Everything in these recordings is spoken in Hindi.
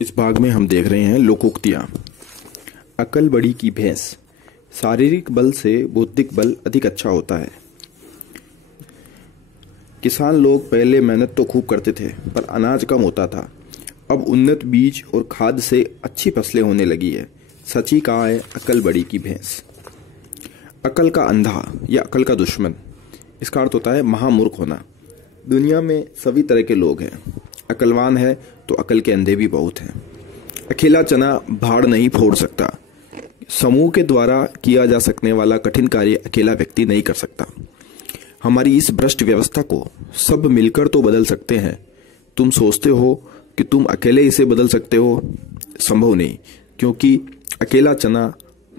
इस भाग में हम देख रहे हैं लोकोक्तियां। अकल बड़ी की भैंस। शारीरिक बल से बौद्धिक बल अधिक अच्छा होता है। किसान लोग पहले मेहनत तो खूब करते थे पर अनाज कम होता था। अब उन्नत बीज और खाद से अच्छी फसलें होने लगी है। सच ही कहा है अकल बड़ी की भैंस। अकल का अंधा या अकल का दुश्मन, इसका अर्थ होता है महामूर्ख होना। दुनिया में सभी तरह के लोग हैं। अकलवान है तो अकल के अंधे भी बहुत हैं। अकेला चना भाड़ नहीं फोड़ सकता। समूह के द्वारा किया जा सकने वाला कठिन कार्य अकेला व्यक्ति नहीं कर सकता। हमारी इस भ्रष्ट व्यवस्था को सब मिलकर तो बदल सकते हैं। तुम सोचते हो कि तुम अकेले इसे बदल सकते हो? संभव नहीं, क्योंकि अकेला चना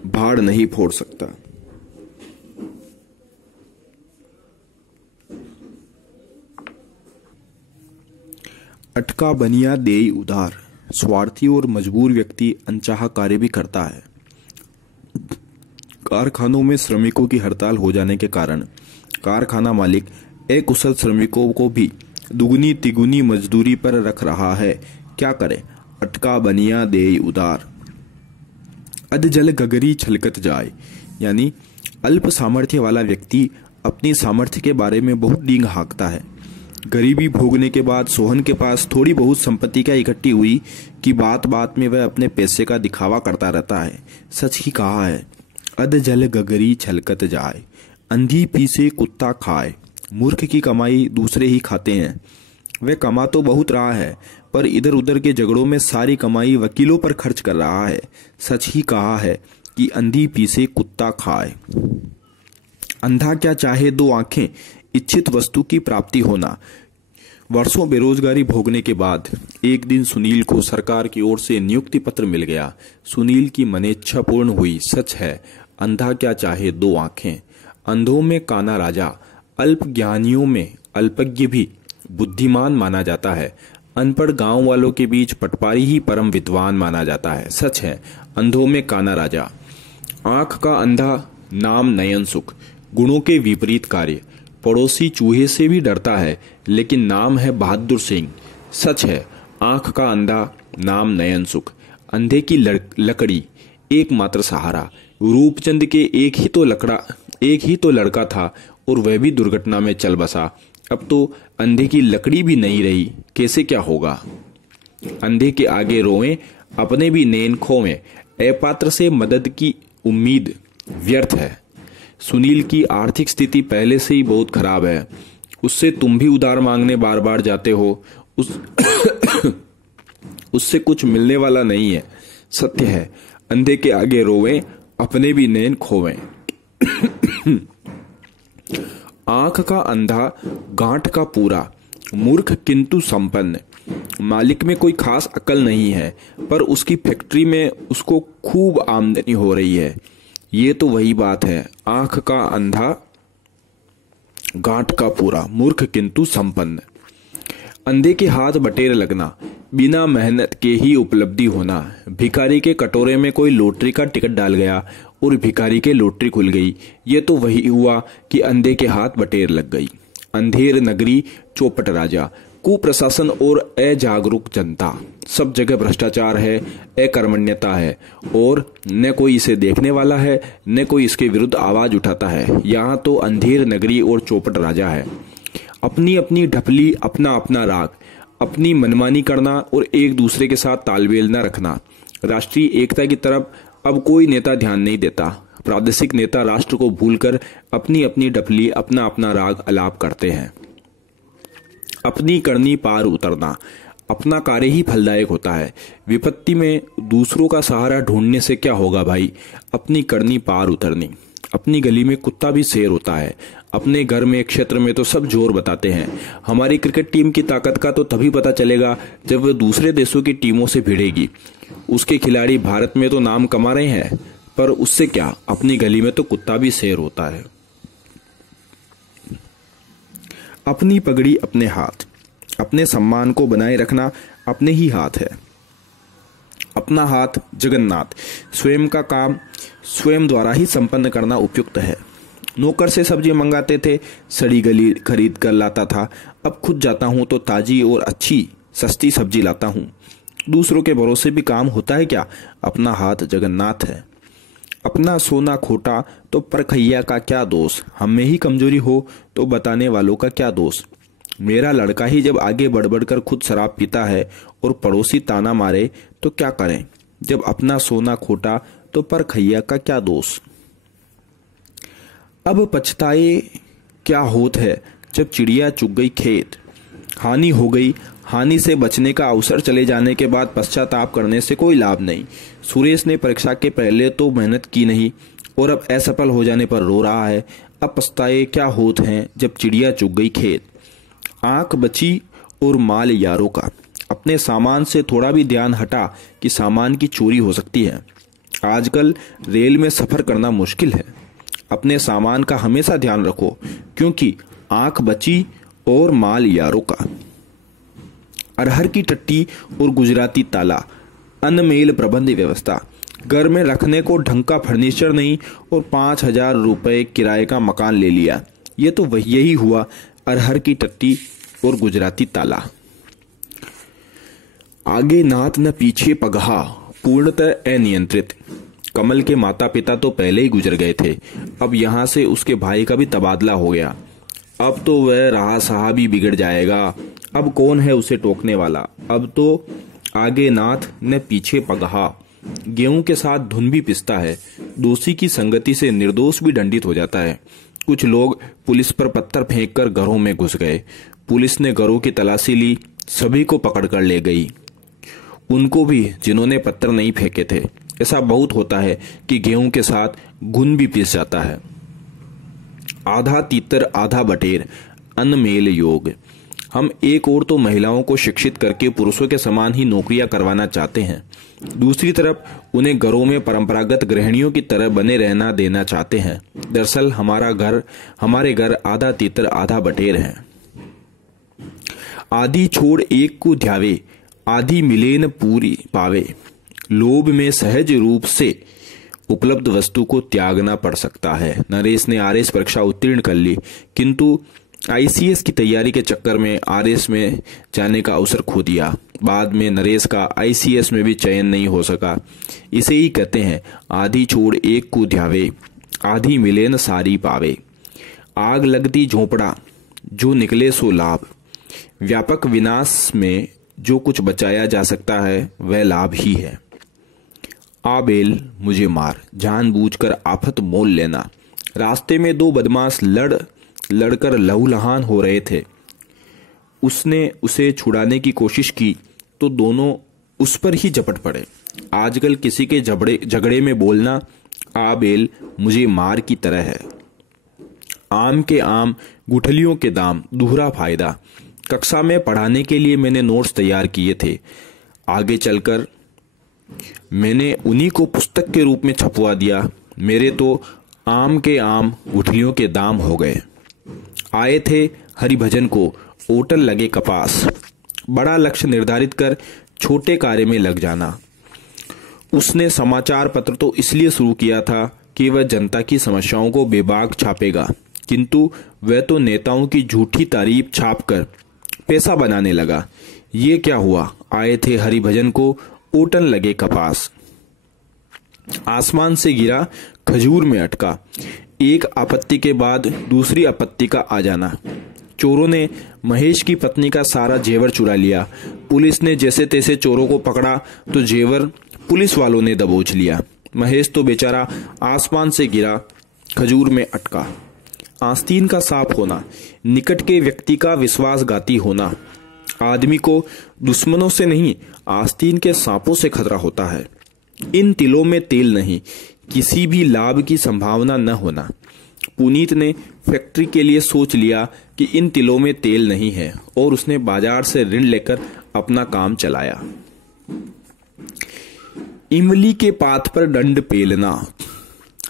भाड़ नहीं फोड़ सकता। अटका बनिया देई उधार। स्वार्थी और मजबूर व्यक्ति अनचाहा कार्य भी करता है। कारखानों में श्रमिकों की हड़ताल हो जाने के कारण कारखाना मालिक अकुशल श्रमिकों को भी दुगनी तिगुनी मजदूरी पर रख रहा है। क्या करे? अटका बनिया देई उधार। अध जल गगरी छलकत जाए, यानी अल्प सामर्थ्य वाला व्यक्ति अपनी सामर्थ्य के बारे में बहुत डींग हाँकता है। गरीबी भोगने के बाद सोहन के पास थोड़ी बहुत संपत्ति क्या इकट्ठी हुई कि बात बात में वह अपने पैसे का दिखावा करता रहता है। सच ही कहा है अध जल गगरी छलकत जाए, अंधी पीसे कुत्ता खाए। मूर्ख की कमाई दूसरे ही खाते हैं। वह कमा तो बहुत रहा है पर इधर उधर के झगड़ों में सारी कमाई वकीलों पर खर्च कर रहा है। सच ही कहा है कि अंधी पीसे कुत्ता खाए। अंधा क्या चाहे दो आंखें, इच्छित वस्तु की प्राप्ति होना। वर्षों बेरोजगारी भोगने के बाद एक दिन सुनील को सरकार की ओर से नियुक्ति पत्र मिल गया। सुनील की मनेच्छा पूर्ण हुई। सच है, अंधा क्या चाहे दो आंखें। अंधों में काना राजा, अल्प ज्ञानियों में अल्पज्ञ भी बुद्धिमान माना जाता है। अनपढ़ गांव वालों के बीच पटवारी ही परम विद्वान माना जाता है। सच है, अंधों में काना राजा। आंख का अंधा नाम नयन सुख। गुणों के विपरीत कार्य। पड़ोसी चूहे से भी डरता है लेकिन नाम है बहादुर सिंह। सच है, आंख का अंधा नाम नयन सुख। अंधे की लकड़ी एकमात्र सहारा। रूपचंद के एक ही तो लड़का था और वह भी दुर्घटना में चल बसा। अब तो अंधे की लकड़ी भी नहीं रही, कैसे क्या होगा? अंधे के आगे रोएं, अपने भी नैन खोवें। अपात्र से मदद की उम्मीद व्यर्थ है। सुनील की आर्थिक स्थिति पहले से ही बहुत खराब है। उससे तुम भी उधार मांगने बार बार जाते हो। उससे कुछ मिलने वाला नहीं है। सत्य है, अंधे के आगे रोवें, अपने भी नैन खोवें। आंख का अंधा गांठ का पूरा, मूर्ख किंतु संपन्न। मालिक में कोई खास अकल नहीं है पर उसकी फैक्ट्री में उसको खूब आमदनी हो रही है। ये तो वही बात है, आंख का अंधा गांठ का पूरा, मूर्ख किंतु संपन्न। अंधे के हाथ बटेर लगना, बिना मेहनत के ही उपलब्धि होना। भिखारी के कटोरे में कोई लॉटरी का टिकट डाल गया और भिखारी के लॉटरी खुल गई। ये तो वही हुआ कि अंधे के हाथ बटेर लग गई। अंधेर नगरी चौपट राजा। कुप्रशासन और अजागरूक जनता। सब जगह भ्रष्टाचार है, अकर्मण्यता है और न कोई इसे देखने वाला है न कोई इसके विरुद्ध आवाज उठाता है। यहाँ तो अंधेर नगरी और चौपट राजा है। अपनी अपनी ढपली, अपना अपना राग, अपनी मनमानी करना और एक दूसरे के साथ तालमेल न रखना। राष्ट्रीय एकता की तरफ अब कोई नेता ध्यान नहीं देता। प्रादेशिक नेता राष्ट्र को भूलकर अपनी अपनी ढपली, अपना अपना राग अलाप करते हैं। अपनी करनी पार उतरना। अपना कार्य ही फलदायक होता है। विपत्ति में दूसरों का सहारा ढूंढने से क्या होगा भाई? अपनी करनी पार उतरनी। अपनी गली में कुत्ता भी शेर होता है। अपने घर में क्षेत्र में तो सब जोर बताते हैं। हमारी क्रिकेट टीम की ताकत का तो तभी पता चलेगा जब वह दूसरे देशों की टीमों से भिड़ेगी। उसके खिलाड़ी भारत में तो नाम कमा रहे हैं पर उससे क्या, अपनी गली में तो कुत्ता भी शेर होता है। अपनी पगड़ी अपने हाथ। अपने सम्मान को बनाए रखना अपने ही हाथ है। अपना हाथ जगन्नाथ। स्वयं का काम स्वयं द्वारा ही संपन्न करना उपयुक्त है। नौकर से सब्जी मंगाते थे, सड़ी गली खरीद कर लाता था। अब खुद जाता हूं तो ताजी और अच्छी सस्ती सब्जी लाता हूं। दूसरों के भरोसे भी काम होता है क्या? अपना हाथ जगन्नाथ है। अपना सोना खोटा तो परखैया का क्या दोष? हम में ही कमजोरी हो तो बताने वालों का क्या दोष? मेरा लड़का ही जब आगे बढ़ बढ़कर खुद शराब पीता है और पड़ोसी ताना मारे तो क्या करें? जब अपना सोना खोटा तो परखैया का क्या दोष? अब पछताए क्या होत है जब चिड़िया चुग गई खेत। हानि हो गई, हानि से बचने का अवसर चले जाने के बाद पश्चाताप करने से कोई लाभ नहीं। सुरेश ने परीक्षा के पहले तो मेहनत की नहीं और अब असफल हो जाने पर रो रहा है। अब पछताए क्या होत हैं जब चिड़िया चुग गई खेत। आंख बची और माल यारों का। अपने सामान से थोड़ा भी ध्यान हटा कि सामान की चोरी हो सकती है। आजकल रेल में सफर करना मुश्किल है। अपने सामान का हमेशा ध्यान रखो, क्योंकि आंख बची और माल यारों का। अरहर की टट्टी और गुजराती ताला, अनमेल प्रबंध व्यवस्था। घर में रखने को ढंग का फर्नीचर नहीं और 5,000 रुपए किराए का मकान ले लिया। ये तो यही हुआ अरहर की टट्टी और गुजराती ताला। आगे नाथ न पीछे पगहा, पूर्णतः अनियंत्रित। कमल के माता पिता तो पहले ही गुजर गए थे। अब यहां से उसके भाई का भी तबादला हो गया। अब तो वह रहा सहा भी बिगड़ जाएगा। अब कौन है उसे टोकने वाला? अब तो आगे नाथ न पीछे पगहा। गेहूं के साथ धुन भी पिसता है। दोषी की संगति से निर्दोष भी दंडित हो जाता है। कुछ लोग पुलिस पर पत्थर फेंककर घरों में घुस गए। पुलिस ने घरों की तलाशी ली, सभी को पकड़कर ले गई, उनको भी जिन्होंने पत्थर नहीं फेंके थे। ऐसा बहुत होता है कि गेहूं के साथ घुन भी पिस जाता है। आधा तीतर आधा बटेर, अनमेल योग। हम एक ओर तो महिलाओं को शिक्षित करके पुरुषों के समान ही नौकरियां करवाना चाहते हैं, दूसरी तरफ उन्हें घरों में परंपरागत गृहिणियों की तरह बने रहना देना चाहते हैं। दरअसल हमारे घर आधा तीतर आधा बटेर है। आधी छोड़ एक को ध्यावे, आधी मिलेन पूरी पावे। लोभ में सहज रूप से उपलब्ध वस्तु को त्यागना पड़ सकता है। नरेश ने आरएस परीक्षा उत्तीर्ण कर ली, किंतु आईसीएस की तैयारी के चक्कर में आरएस में जाने का अवसर खो दिया। बाद में नरेश का आईसीएस में भी चयन नहीं हो सका। इसे ही कहते हैं आधी छोड़ एक को ध्यावे, आधी मिले न सारी पावे। आग लगती झोंपड़ा, जो निकले सो लाभ। व्यापक विनाश में जो कुछ बचाया जा सकता है वह लाभ ही है। आ बेल मुझे मार, जानबूझकर आफत मोल लेना। रास्ते में दो बदमाश लड़कर लहूलुहान हो रहे थे। उसने उसे छुड़ाने की कोशिश की तो दोनों उस पर ही झपट पड़े। आजकल किसी के झगड़े में बोलना आ बेल मुझे मार की तरह है। आम के आम, गुठलियों के दाम, दोहरा फायदा। कक्षा में पढ़ाने के लिए मैंने नोट्स तैयार किए थे। आगे चलकर मैंने उन्हीं को पुस्तक के रूप में छपवा दिया। मेरे तो आम के आम, गुठलियों के दाम हो गए। आए थे हरिभजन को, ओटल लगे कपास। बड़ा लक्ष्य निर्धारित कर छोटे कार्य में लग जाना। उसने समाचार पत्र तो इसलिए शुरू किया था कि वह जनता की समस्याओं को बेबाक छापेगा, किंतु वह तो नेताओं की झूठी तारीफ छापकर पैसा बनाने लगा। ये क्या हुआ? आए थे हरिभजन को, ओटन लगे कपास। आसमान से गिरा, खजूर में अटका। एक आपत्ति के बाद दूसरी आपत्ति का आ जाना। चोरों ने महेश की पत्नी का सारा जेवर चुरा लिया। पुलिस ने जैसे तैसे चोरों को पकड़ा तो जेवर पुलिस वालों ने दबोच लिया। महेश तो बेचारा आसमान से गिरा, खजूर में अटका। आस्तीन का साफ होना, निकट के व्यक्ति का विश्वासघाती होना। आदमी को दुश्मनों से नहीं, आस्तीन के सांपों से खतरा होता है। इन तिलों में तेल नहीं, किसी भी लाभ की संभावना न होना। पुनीत ने फैक्ट्री के लिए सोच लिया कि इन तिलों में तेल नहीं है और उसने बाजार से ऋण लेकर अपना काम चलाया। इमली के पात पर डंड पेलना,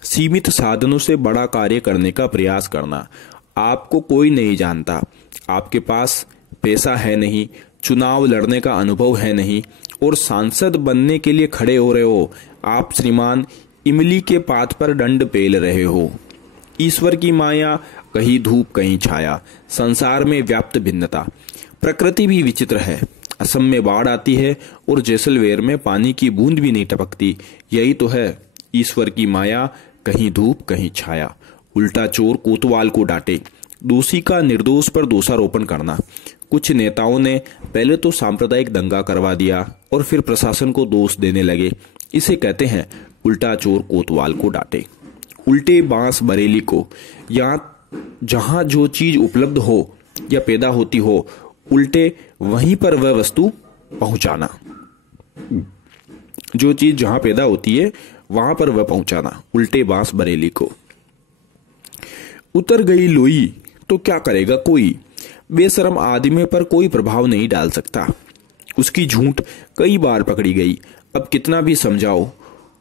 सीमित साधनों से बड़ा कार्य करने का प्रयास करना। आपको कोई नहीं जानता, आपके पास पैसा है नहीं, चुनाव लड़ने का अनुभव है नहीं और सांसद बनने के लिए खड़े हो रहे हो। आप श्रीमान इमली के पात पर डंड पेल रहे हो। ईश्वर की माया, कहीं धूप कहीं छाया। संसार में व्याप्त भिन्नता। प्रकृति भी विचित्र है। असम में बाढ़ आती है और जैसलमेर में पानी की बूंद भी नहीं टपकती। यही तो है ईश्वर की माया, कहीं धूप कहीं छाया। उल्टा चोर कोतवाल को डांटे, दोषी का निर्दोष पर दोषारोपण करना। कुछ नेताओं ने पहले तो सांप्रदायिक दंगा करवा दिया और फिर प्रशासन को दोष देने लगे। इसे कहते हैं उल्टा चोर कोतवाल को डांटे। उल्टे बांस बरेली को, जहां जो चीज उपलब्ध हो या पैदा होती हो, उल्टे वहीं पर वह वस्तु पहुंचाना। जो चीज जहां पैदा होती है वहां पर वह पहुंचाना, उल्टे बांस बरेली को। उतर गई लोई तो क्या करेगा कोई, बेशरम आदमी पर कोई प्रभाव नहीं डाल सकता। उसकी झूठ कई बार पकड़ी गई, अब कितना भी समझाओ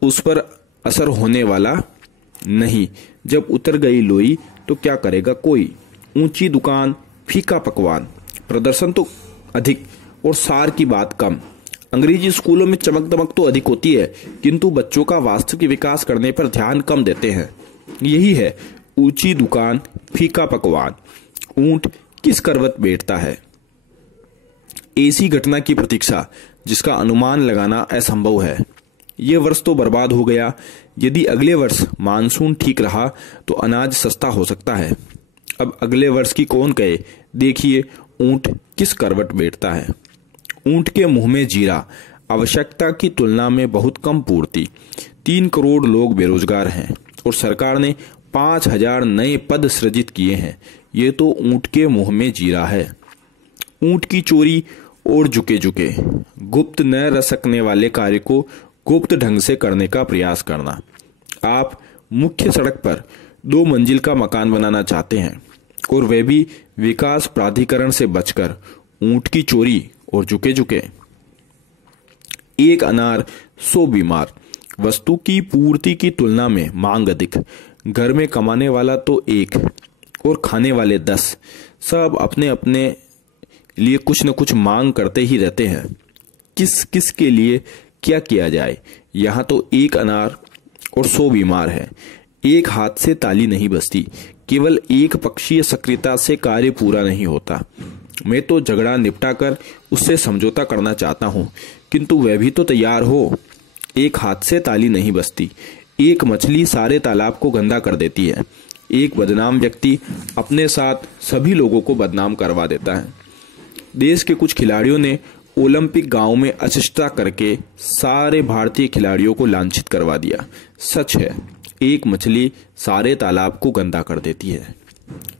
उस पर असर होने वाला नहीं। जब उतर गई लोई तो क्या करेगा कोई, ऊंची दुकान फीका पकवान, प्रदर्शन तो अधिक और सार की बात कम। अंग्रेजी स्कूलों में चमक दमक तो अधिक होती है, किंतु बच्चों का वास्तविक विकास करने पर ध्यान कम देते हैं। यही है ऊंची दुकान फीका पकवान, ऊंट किस करवट बैठता है। ऐसी घटना की प्रतीक्षा जिसका अनुमान लगाना असंभव है। ये वर्ष तो बर्बाद हो गया, यदि अगले वर्ष मानसून ठीक रहा तो अनाज सस्ता हो सकता है। अब अगले वर्ष की कौन कहे, देखिए ऊंट किस करवट बैठता है। ऊंट के मुंह में जीरा, आवश्यकता की तुलना में बहुत कम पूर्ति। 3 करोड़ लोग बेरोजगार हैं और सरकार ने 5,000 नए पद सृजित किए हैं। ये तो ऊंट के मुंह में जीरा है। ऊंट की चोरी और झुके झुके, गुप्त न रह सकने वाले कार्य को गुप्त ढंग से करने का प्रयास करना। आप मुख्य सड़क पर 2 मंजिल का मकान बनाना चाहते हैं और वह भी विकास प्राधिकरण से बचकर, ऊंट की चोरी और झुके झुके। 1 अनार 100 बीमार, वस्तु की पूर्ति की तुलना में मांग अधिक। घर में कमाने वाला तो 1 और खाने वाले 10, सब अपने अपने लिए कुछ न कुछ मांग करते ही रहते हैं। किस किस के लिए क्या किया जाए। यहाँ तो 1 अनार और 100 बीमार है। एक हाथ से ताली नहीं बजती, केवल एक पक्षीय सक्रियता से कार्य पूरा नहीं होता। मैं तो झगड़ा निपटा कर उससे समझौता करना चाहता हूँ, किंतु वह भी तो तैयार हो। एक हाथ से ताली नहीं बजती। एक मछली सारे तालाब को गंदा कर देती है। एक बदनाम व्यक्ति अपने साथ सभी लोगों को बदनाम करवा देता है। देश के कुछ खिलाड़ियों ने ओलंपिक गांव में अशिष्टता करके सारे भारतीय खिलाड़ियों को लांछित करवा दिया। सच है, एक मछली सारे तालाब को गंदा कर देती है।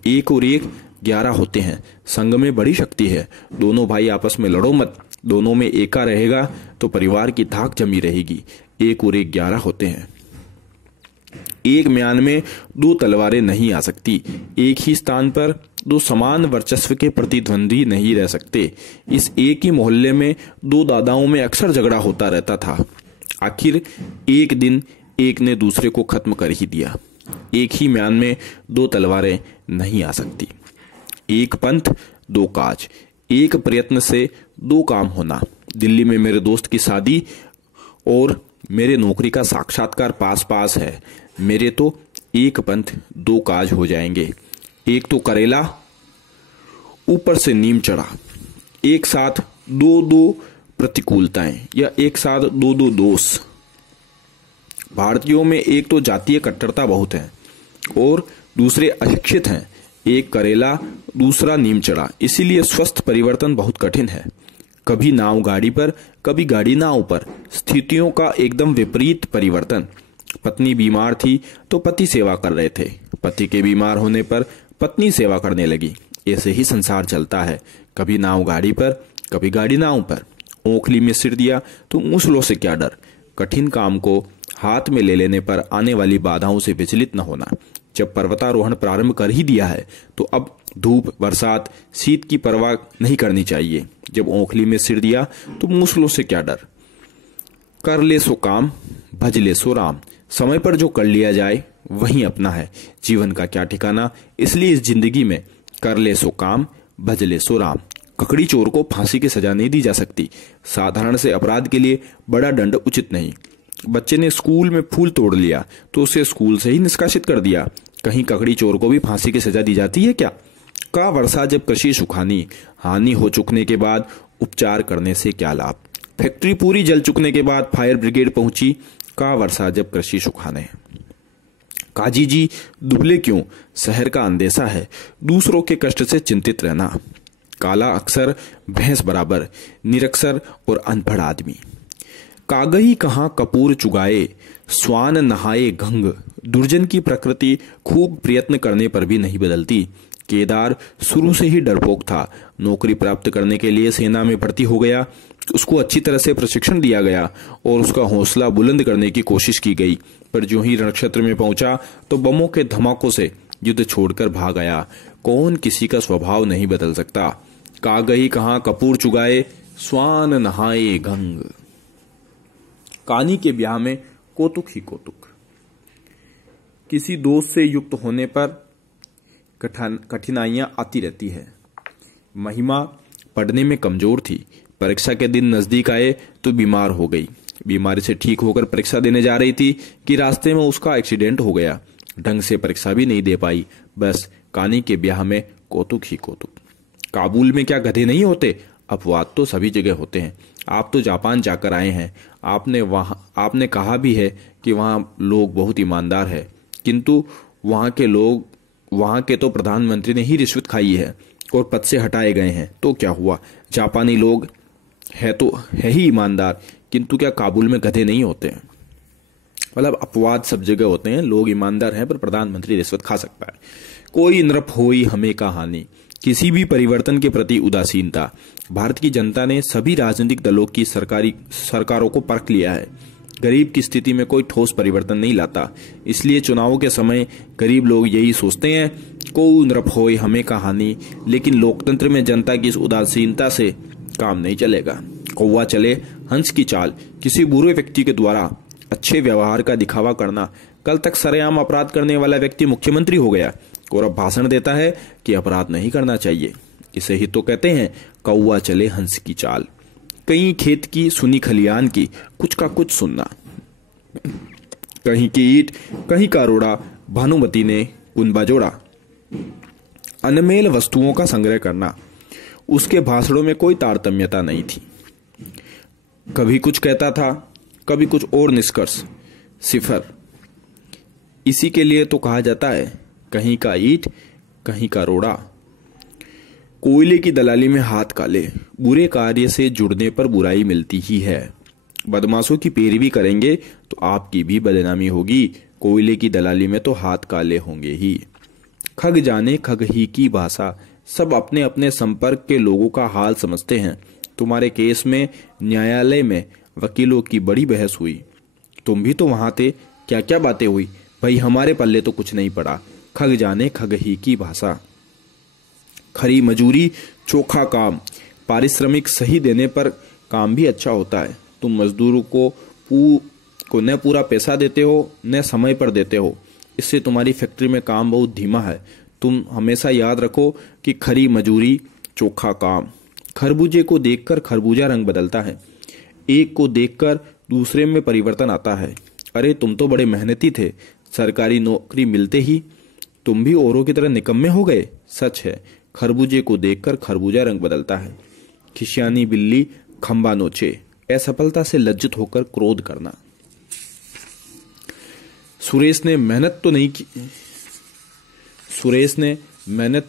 1 और 1 11 होते हैं। संघ में बड़ी शक्ति है। दोनों भाई आपस में लड़ो मत, दोनों में एका रहेगा तो परिवार की धाक जमी रहेगी। 1 और 1 11 होते हैं। एक म्यान में 2 तलवारें नहीं आ सकती। एक ही स्थान पर 2 समान वर्चस्व के प्रतिद्वंदी नहीं रह सकते। इस एक ही मोहल्ले में 2 दादाओं में अक्सर झगड़ा होता रहता था। आखिर एक दिन एक ने दूसरे को खत्म कर ही दिया। एक ही म्यान में 2 तलवारें नहीं आ सकती। एक पंथ 2 काज, एक प्रयत्न से 2 काम होना। दिल्ली में मेरे दोस्त की शादी और मेरे नौकरी का साक्षात्कार पास पास है। मेरे तो एक पंथ 2 काज हो जाएंगे। एक तो करेला, ऊपर से नीम चढ़ा। एक साथ 2 प्रतिकूलताएं या एक साथ 2 दोष। भारतीयों में एक तो जातीय कट्टरता बहुत है और दूसरे अशिक्षित हैं। एक करेला, दूसरा नीम चढ़ा। इसीलिए स्वस्थ परिवर्तन बहुत कठिन है। कभी नाव गाड़ी पर, कभी गाड़ी नाव पर। स्थितियों का एकदम विपरीत परिवर्तन। पत्नी बीमार थी तो पति सेवा कर रहे थे। पति के बीमार होने पर पत्नी सेवा करने लगी। ऐसे ही संसार चलता है, कभी नाव गाड़ी पर, कभी गाड़ी नाव पर। ओखली में सिर दिया तो मूसलों से क्या डर। कठिन काम को हाथ में ले लेने पर आने वाली बाधाओं से विचलित न होना। जब पर्वतारोहण प्रारंभ कर ही दिया है तो अब धूप, बरसात, शीत की परवाह नहीं करनी चाहिए। जब ओखली में सिर दिया तो मूसलों से क्या डर। कर ले सो काम, भज ले सो राम। समय पर जो कर लिया जाए वही अपना है। जीवन का क्या ठिकाना, इसलिए इस जिंदगी में कर ले सो काम, भज ले सो राम। ककड़ी चोर को फांसी की सजा नहीं दी जा सकती। साधारण से अपराध के लिए बड़ा दंड उचित नहीं। बच्चे ने स्कूल में फूल तोड़ लिया तो उसे स्कूल से ही निष्कासित कर दिया। कहीं ककड़ी चोर को भी फांसी की सजा दी जाती है क्या? का वर्षा जब कृषि सुखानी, हानि हो चुकने के बाद उपचार करने से क्या लाभ। फैक्ट्री पूरी जल चुकने के बाद फायर ब्रिगेड पहुंची, का वर्षा जब कृषि सुखाने। काजी जी दुबले क्यों, शहर का अंदेशा है, दूसरों के कष्ट से चिंतित रहना। काला अक्सर भैंस बराबर, निरक्षर और अनपढ़ आदमी। कागही कहाँ कपूर चुगाए, स्वान नहाए गंग। दुर्जन की प्रकृति खूब प्रयत्न करने पर भी नहीं बदलती। केदार शुरू से ही डरपोक था। नौकरी प्राप्त करने के लिए सेना में भर्ती हो गया। उसको अच्छी तरह से प्रशिक्षण दिया गया और उसका हौसला बुलंद करने की कोशिश की गई, पर जो ही रणक्षेत्र में पहुंचा तो बमों के धमाकों से युद्ध छोड़कर भाग आया। कौन किसी का स्वभाव नहीं बदल सकता। कागही कहाँ कपूर चुगाए, स्वान नहाए गंग। कानी के ब्याह में कौतुक ही कौतुक। किसी दोस्त से युक्त होने पर कठिनाइयां आती रहती है। महिमा पढ़ने में कमजोर थी। परीक्षा के दिन नजदीक आए तो बीमार हो गई। बीमारी से ठीक होकर परीक्षा देने जा रही थी कि रास्ते में उसका एक्सीडेंट हो गया। ढंग से परीक्षा भी नहीं दे पाई। बस कानी के ब्याह में कौतुक ही कौतुक। काबुल में क्या गधे नहीं होते? अपवाद तो सभी जगह होते हैं। आप तो जापान जाकर आए हैं। आपने कहा भी है कि वहाँ लोग बहुत ईमानदार है, किंतु वहाँ के तो प्रधानमंत्री ने ही रिश्वत खाई है और पद से हटाए गए हैं। तो क्या हुआ? जापानी लोग है ही ईमानदार, किंतु क्या काबुल में गधे नहीं होते हैं? मतलब अपवाद सब जगह होते हैं। लोग ईमानदार हैं पर प्रधानमंत्री रिश्वत खा सकता है। कोई नृप होई हमें का हानि। किसी भी परिवर्तन के प्रति उदासीनता। भारत की जनता ने सभी राजनीतिक दलों की सरकारों को परख लिया है। गरीब की स्थिति में कोई ठोस परिवर्तन नहीं लाता। इसलिए चुनावों के समय गरीब लोग यही सोचते हैं, को नृप होए हमें कहानी। लेकिन लोकतंत्र में जनता की इस उदासीनता से काम नहीं चलेगा। कौवा चले हंस की चाल। किसी बुरे व्यक्ति के द्वारा अच्छे व्यवहार का दिखावा करना। कल तक सरेआम अपराध करने वाला व्यक्ति मुख्यमंत्री हो गया और अब भाषण देता है कि अपराध नहीं करना चाहिए। इसे ही तो कहते हैं कौवा चले हंस की चाल। कहीं खेत की सुनी खलियान की, कुछ का कुछ सुनना। कहीं की ईंट कहीं का रोड़ा, भानुमती ने कुनबा जोड़ा। अनमेल वस्तुओं का संग्रह करना। उसके भाषणों में कोई तारतम्यता नहीं थी। कभी कुछ कहता था, कभी कुछ और निष्कर्ष सिफर। इसी के लिए तो कहा जाता है कहीं का ईंट कहीं का रोड़ा। कोयले की दलाली में हाथ काले। बुरे कार्य से जुड़ने पर बुराई मिलती ही है। बदमाशों की पैरवी करेंगे तो आपकी भी बदनामी होगी। कोयले की दलाली में तो हाथ काले होंगे ही। खग जाने खग ही की भाषा। सब अपने अपने संपर्क के लोगों का हाल समझते हैं। तुम्हारे केस में न्यायालय में वकीलों की बड़ी बहस हुई। तुम भी तो वहां थे। क्या क्या बातें हुई? भाई हमारे पल्ले तो कुछ नहीं पड़ा। खग जाने खग ही की भाषा। खरी मजूरी चोखा काम। पारिश्रमिक सही देने पर काम भी अच्छा होता है। तुम मजदूरों को न पूरा पैसा देते हो न समय पर देते हो। इससे तुम्हारी फैक्ट्री में काम बहुत धीमा है। तुम हमेशा याद रखो कि खरी मजूरी चोखा काम। खरबूजे को देखकर खरबूजा रंग बदलता है। एक को देखकर दूसरे में परिवर्तन आता है। अरे तुम तो बड़े मेहनती थे। सरकारी नौकरी मिलते ही तुम भी औरों की तरह निकम्मे हो गए। सच है, खरबूजे को देखकर खरबूजा रंग बदलता है। खिसियानी बिल्ली खंबा नोचे। असफलता से लज्जित होकर क्रोध करना। सुरेश ने मेहनत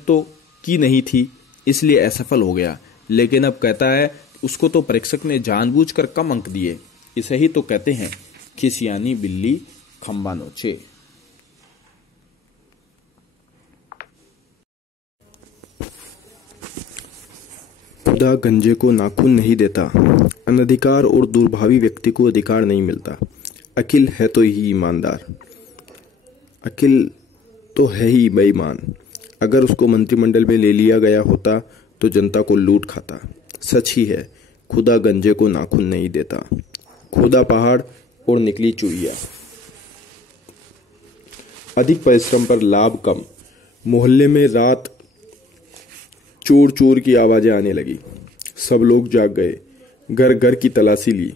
तो की नहीं थी, इसलिए असफल हो गया। लेकिन अब कहता है उसको तो परीक्षक ने जानबूझकर कम अंक दिए। इसे ही तो कहते हैं खिसियानी बिल्ली खंबा नोचे। खुदा गंजे को नाखून नहीं देता। अनधिकार और दुर्भावी व्यक्ति को अधिकार नहीं मिलता। अकिल है तो ही ईमानदार। अकिल तो है ही बेईमान। अगर उसको मंत्रिमंडल में ले लिया गया होता तो जनता को लूट खाता। सच ही है, खुदा गंजे को नाखून नहीं देता। खुदा पहाड़ और निकली चुईया। अधिक परिश्रम पर लाभ कम। मोहल्ले में रात चोर चोर की आवाजें आने लगी। सब लोग जाग गए। घर घर की तलाशी ली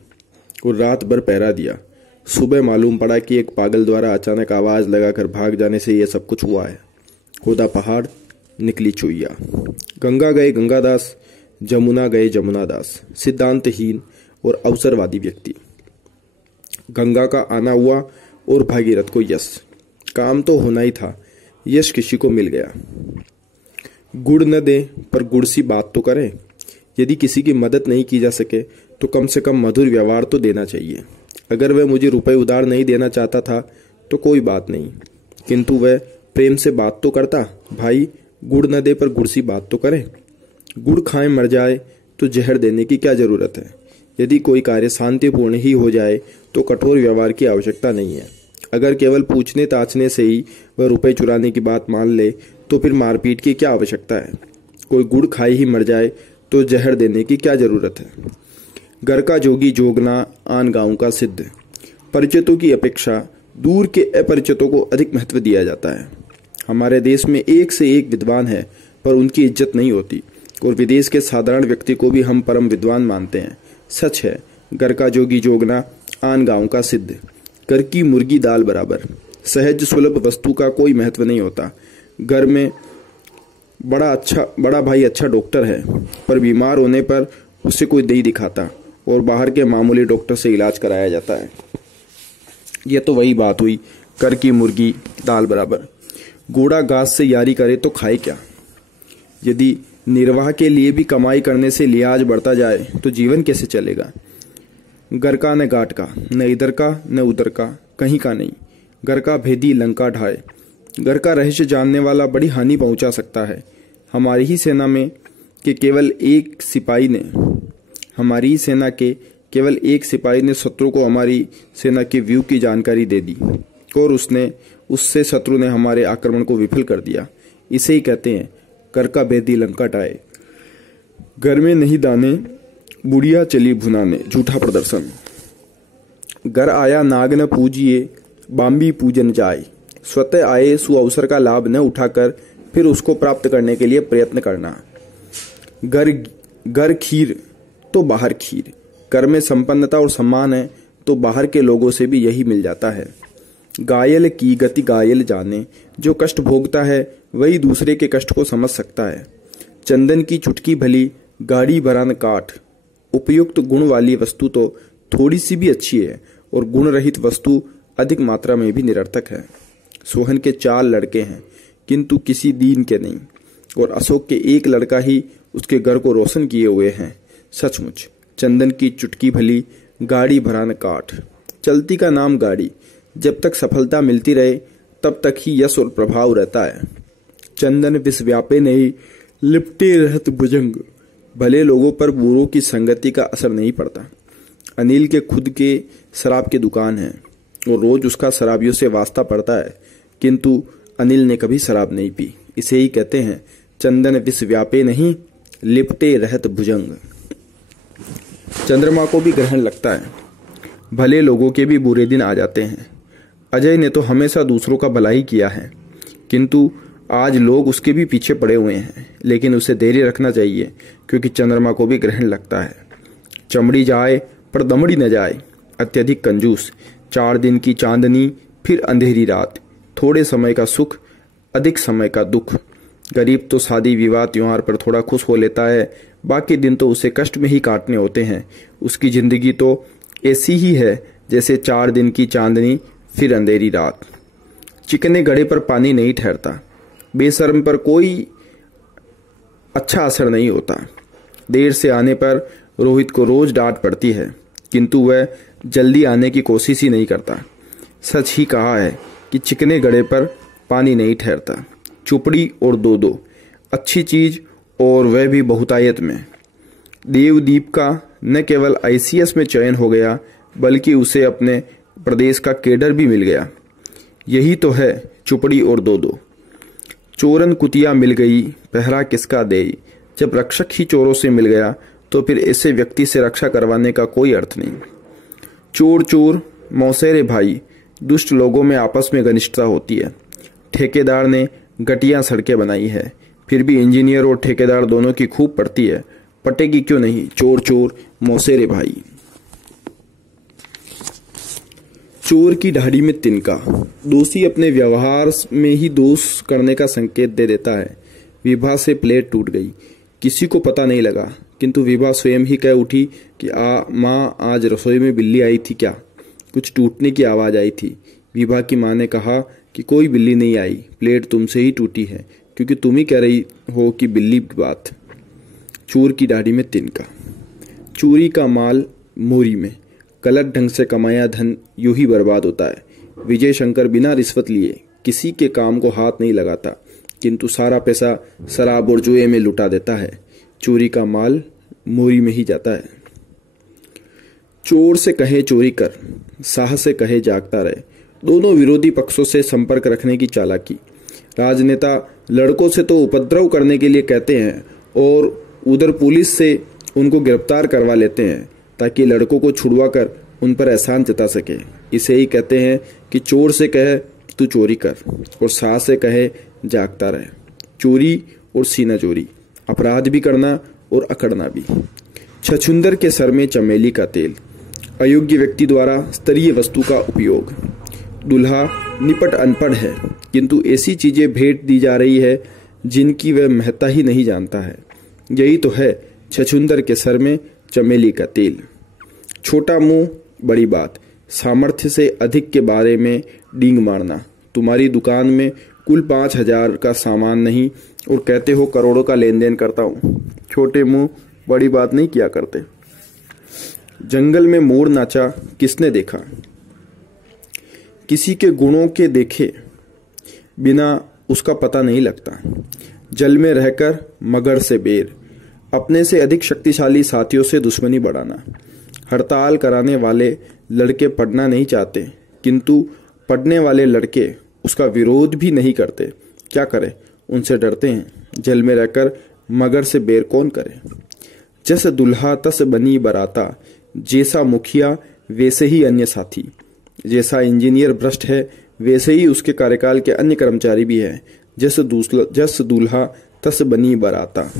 और रात भर पहरा दिया। सुबह मालूम पड़ा कि एक पागल द्वारा अचानक आवाज लगाकर भाग जाने से यह सब कुछ हुआ है। खुदा पहाड़ निकली चुईया। गंगा गए गंगादास। जमुना गए जमुना दास, सिद्धांतहीन और अवसरवादी व्यक्ति। गंगा का आना हुआ और भागीरथ को यश। काम तो होना ही था, यश किसी को मिल गया। गुड़ न दे पर गुड़ सी बात तो करें। यदि किसी की मदद नहीं की जा सके तो कम से कम मधुर व्यवहार तो देना चाहिए। अगर वह मुझे रुपए उधार नहीं देना चाहता था तो कोई बात नहीं, किंतु वह प्रेम से बात तो करता। भाई, गुड़ न दे पर गुड़ सी बात तो करे। गुड़ खाए मर जाए तो जहर देने की क्या जरूरत है। यदि कोई कार्य शांतिपूर्ण ही हो जाए तो कठोर व्यवहार की आवश्यकता नहीं है। अगर केवल पूछने ताछने से ही वह रुपए चुराने की बात मान ले तो फिर मारपीट की क्या आवश्यकता है। कोई गुड़ खाए ही मर जाए तो जहर देने की क्या जरूरत है। घर का जोगी जोगना, आन गांव का सिद्ध। परिचितों की अपेक्षा दूर के अपरिचितों को अधिक महत्व दिया जाता है। हमारे देश में एक से एक विद्वान है पर उनकी इज्जत नहीं होती, और विदेश के साधारण व्यक्ति को भी हम परम विद्वान मानते हैं। सच है, घर का जोगी जोगना, आन गांव का सिद्ध। घर की मुर्गी दाल बराबर। सहज सुलभ वस्तु का कोई महत्व नहीं होता। घर में बड़ा भाई अच्छा डॉक्टर है, पर बीमार होने पर उसे कोई नहीं दिखाता और बाहर के मामूली डॉक्टर से इलाज कराया जाता है। यह तो वही बात हुई, घर की मुर्गी दाल बराबर। घोड़ा घास से यारी करे तो खाए क्या। यदि निर्वाह के लिए भी कमाई करने से लिहाज बढ़ता जाए तो जीवन कैसे चलेगा। घर का न घाट का, न इधर का न उधर का, कहीं का नहीं। घर का भेदी लंका ढाए। घर का रहस्य जानने वाला बड़ी हानि पहुंचा सकता है। हमारी ही सेना के केवल एक सिपाही ने शत्रु को हमारी सेना के व्यू की जानकारी दे दी और उससे शत्रु ने हमारे आक्रमण को विफल कर दिया। इसे ही कहते हैं घर का भेदी लंका ढाए। घर में नहीं दाने, बुढ़िया चली भुनाने। झूठा प्रदर्शन। घर आया नाग न पूजिए, बाम्बी पूजन जाए। स्वतः आए सुअवसर का लाभ न उठाकर फिर उसको प्राप्त करने के लिए प्रयत्न करना। घर खीर तो बाहर खीर। घर में संपन्नता और सम्मान है तो बाहर के लोगों से भी यही मिल जाता है। घायल की गति घायल जाने। जो कष्ट भोगता है वही दूसरे के कष्ट को समझ सकता है। चंदन की चुटकी भली, गाड़ी भरान काठ। उपयुक्त गुण वाली वस्तु तो थोड़ी सी भी अच्छी है और गुण रहित वस्तु अधिक मात्रा में भी निरर्थक है। सोहन के 4 लड़के हैं किंतु किसी दीन के नहीं, और अशोक के एक लड़का ही उसके घर को रोशन किए हुए हैं। सचमुच चंदन की चुटकी भली, गाड़ी भरान काठ। चलती का नाम गाड़ी। जब तक सफलता मिलती रहे तब तक ही यश और प्रभाव रहता है। चंदन विष व्यापे नहीं, लिपटे रहत भुजंग। भले लोगों पर बुरों की संगति का असर नहीं पड़ता। अनिल के खुद के शराब की दुकान है और रोज उसका शराबियों से वास्ता पड़ता है, किंतु अनिल ने कभी शराब नहीं पी। इसे ही कहते हैं चंदन विष व्यापे नहीं, लिपटे रहत भुजंग। चंद्रमा को भी ग्रहण लगता है। भले लोगों के भी बुरे दिन आ जाते हैं। अजय ने तो हमेशा दूसरों का भला ही किया है, किंतु आज लोग उसके भी पीछे पड़े हुए हैं। लेकिन उसे धैर्य रखना चाहिए क्योंकि चंद्रमा को भी ग्रहण लगता है। चमड़ी जाए पर दमड़ी न जाए। अत्यधिक कंजूस। 4 दिन की चांदनी फिर अंधेरी रात। थोड़े समय का सुख, अधिक समय का दुख। गरीब तो शादी विवाह त्योहार पर थोड़ा खुश हो लेता है, बाकी दिन तो उसे कष्ट में ही काटने होते हैं। उसकी जिंदगी तो ऐसी ही है जैसे 4 दिन की चांदनी फिर अंधेरी रात। चिकने घड़े पर पानी नहीं ठहरता। बेशर्म पर कोई अच्छा असर नहीं होता। देर से आने पर रोहित को रोज डांट पड़ती है, किंतु वह जल्दी आने की कोशिश ही नहीं करता। सच ही कहा है कि चिकने घड़े पर पानी नहीं ठहरता। चुपड़ी और दो अच्छी चीज, और वह भी बहुतायत में। देवदीप का न केवल ICS में चयन हो गया बल्कि उसे अपने प्रदेश का केडर भी मिल गया। यही तो है चुपड़ी और दो। चोरन कुतिया मिल गई, पहरा किसका देई। जब रक्षक ही चोरों से मिल गया तो फिर ऐसे व्यक्ति से रक्षा करवाने का कोई अर्थ नहीं। चोर मौसेरे भाई। दुष्ट लोगों में आपस में घनिष्ठता होती है। ठेकेदार ने घटिया सड़कें बनाई है, फिर भी इंजीनियर और ठेकेदार दोनों की खूब पड़ती है। पटेगी क्यों नहीं। चोर मौसेरे भाई। चोर की दाढ़ी में तिनका। दोषी अपने व्यवहार में ही दोष करने का संकेत दे देता है। विभा से प्लेट टूट गई। किसी को पता नहीं लगा किंतु विभा स्वयं ही कह उठी कि माँ, आज रसोई में बिल्ली आई थी क्या? कुछ टूटने की आवाज आई थी। विभा की माँ ने कहा कि कोई बिल्ली नहीं आई, प्लेट तुमसे ही टूटी है, क्योंकि तुम ही कह रही हो कि बिल्ली की बात। चोर की दाढ़ी में तिनका। चोरी का माल मोरी में, गलत ढंग से कमाया धन यूं ही बर्बाद होता है। विजय शंकर बिना रिश्वत लिए किसी के काम को हाथ नहीं लगाता, किंतु सारा पैसा शराब और जुए में लुटा देता है। चोरी का माल मोरी में ही जाता है। चोर से कहे चोरी कर, साहस से कहे जागता रहे, दोनों विरोधी पक्षों से संपर्क रखने की चालाकी। राजनेता लड़कों से तो उपद्रव करने के लिए कहते हैं और उधर पुलिस से उनको गिरफ्तार करवा लेते हैं ताकि लड़कों को छुड़वा कर उन पर एहसान जता सके। इसे ही कहते हैं कि चोर से कहे तू चोरी कर और साहस से कहे जागता रहे। चोरी और सीना चोरी, अपराध भी करना और अकड़ना भी। छछूंदर के सर में चमेली का तेल, अयोग्य व्यक्ति द्वारा स्तरीय वस्तु का उपयोग। दूल्हा निपट अनपढ़ है, किंतु ऐसी चीजें भेंट दी जा रही है जिनकी वह महत्ता ही नहीं जानता है। यही तो है छछूंदर के सर में चमेली का तेल। छोटा मुंह बड़ी बात, सामर्थ्य से अधिक के बारे में डींग मारना। तुम्हारी दुकान में कुल 5,000 का सामान नहीं और कहते हो करोड़ों का लेन देन करता हूं। छोटे मुंह बड़ी बात नहीं किया करते। जंगल में मोर नाचा किसने देखा? किसी के गुणों के देखे बिना उसका पता नहीं लगता। जल में रहकर मगर से बेर, अपने से अधिक शक्तिशाली साथियों से दुश्मनी बढ़ाना। हड़ताल कराने वाले लड़के पढ़ना नहीं चाहते, किंतु पढ़ने वाले लड़के उसका विरोध भी नहीं करते। क्या करें, उनसे डरते हैं। जल में रहकर मगर से बेर कौन करे? जैसे दुल्हा तस बनी बराता, जैसा मुखिया वैसे ही अन्य साथी। जैसा इंजीनियर भ्रष्ट है वैसे ही उसके कार्यकाल के अन्य कर्मचारी भी हैं। जस दूल्हा तस बनी बराता।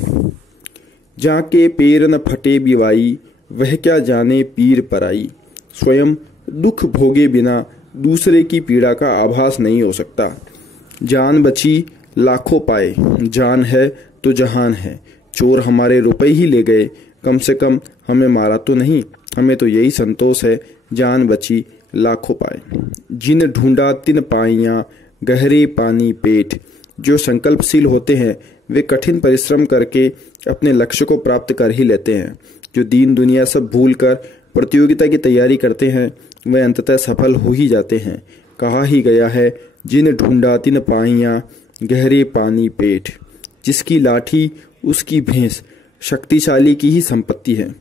जाके पैर न फटे बिवाई, वह क्या जाने पीर पराई। स्वयं दुख भोगे बिना दूसरे की पीड़ा का आभास नहीं हो सकता। जान बची लाखों पाए, जान है तो जहान है। चोर हमारे रुपए ही ले गए, कम से कम हमें मारा तो नहीं। हमें तो यही संतोष है, जान बची लाखों पाए। जिन ढूंढा तिन पाइयां, गहरे पानी पेट। जो संकल्पशील होते हैं वे कठिन परिश्रम करके अपने लक्ष्य को प्राप्त कर ही लेते हैं। जो दीन दुनिया सब भूलकर प्रतियोगिता की तैयारी करते हैं वे अंततः सफल हो ही जाते हैं। कहा ही गया है, जिन ढूंढा तिन पाइयां, गहरे पानी पेट। जिसकी लाठी उसकी भैंस शक्तिशाली की ही संपत्ति है।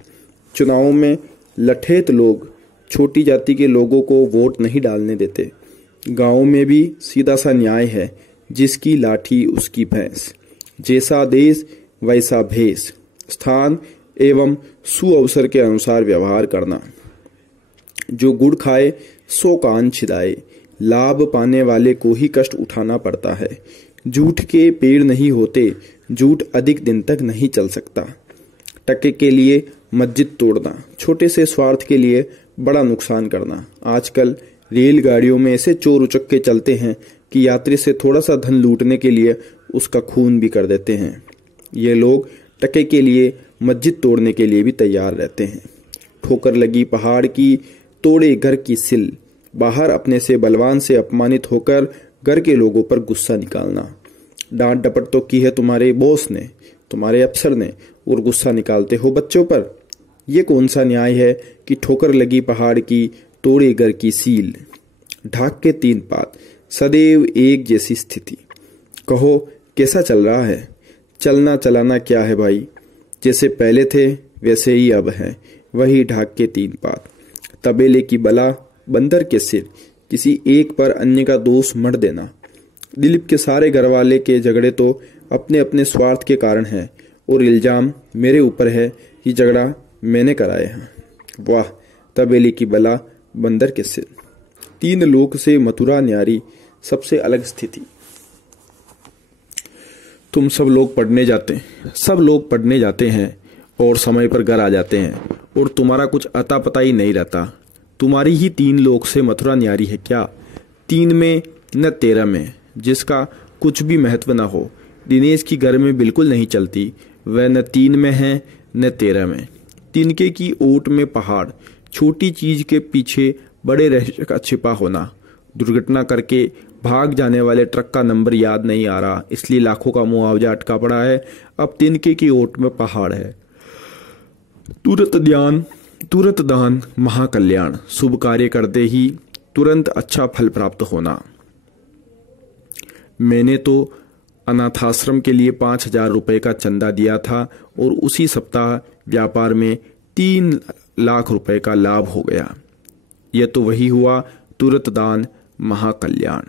चुनावों में लठेत लोग छोटी जाति के लोगों को वोट नहीं डालने देते। गांव में भी सीधा सा न्याय है, जिसकी लाठी उसकी भैंस। जैसा देश वैसा भेष, स्थान एवं सुअवसर के अनुसार व्यवहार करना। जो गुड़ खाए सो कान छिदाए, लाभ पाने वाले को ही कष्ट उठाना पड़ता है। झूठ के पेड़ नहीं होते, झूठ अधिक दिन तक नहीं चल सकता। टके के लिए मस्जिद तोड़ना, छोटे से स्वार्थ के लिए बड़ा नुकसान करना। आजकल रेलगाड़ियों में ऐसे चोर उचक्के चलते हैं कि यात्री से थोड़ा सा धन लूटने के लिए उसका खून भी कर देते हैं। ये लोग टके के लिए मस्जिद तोड़ने के लिए भी तैयार रहते हैं। ठोकर लगी पहाड़ की, तोड़े घर की सिल। बाहर अपने से बलवान से अपमानित होकर घर के लोगों पर गुस्सा निकालना। डांट डपट तो की है तुम्हारे बॉस ने, तुम्हारे अफसर ने, और गुस्सा निकालते हो बच्चों पर। ये कौन सा न्याय है कि ठोकर लगी पहाड़ की, तोड़े घर की सील। ढाक के 3 पात, सदैव एक जैसी स्थिति। कहो कैसा चल रहा है? चलना चलाना क्या है भाई, जैसे पहले थे वैसे ही अब है। वही ढाक के 3 पात। तबेले की बला, बंदर के सिर। किसी एक पर अन्य का दोष मढ़ देना। दिलीप के सारे घरवाले के झगड़े तो अपने अपने स्वार्थ के कारण है, और इल्जाम मेरे ऊपर है कि झगड़ा मैंने कराया है। वाह, तबेले की बला, बंदर के सिर। 3 लोक से मथुरा न्यारी, सबसे अलग स्थिति। तुम सब लोग पढ़ने जाते हैं और समय पर घर आ जाते हैं, और तुम्हारा कुछ अता पता ही नहीं रहता। तुम्हारी ही 3 लोक से मथुरा न्यारी है क्या? 3 में न 13 में, जिसका कुछ भी महत्व न हो। दिनेश की घर में बिल्कुल नहीं चलती। वह न 3 में है न 13 में। तिनके की ओट में पहाड़, छोटी चीज के पीछे बड़े रहस्य का छिपा होना। दुर्घटना करके भाग जाने वाले ट्रक का नंबर याद नहीं आ रहा, इसलिए लाखों का मुआवजा अटका पड़ा है। अब तिनके की ओट में पहाड़ है। तुरंत दान महाकल्याण, शुभ कार्य करते ही तुरंत अच्छा फल प्राप्त होना। मैंने तो अनाथाश्रम के लिए 5,000 रुपए का चंदा दिया था और उसी सप्ताह व्यापार में 3 लाख रुपए का लाभ हो गया। यह तो वही हुआ तुरंत दान महाकल्याण।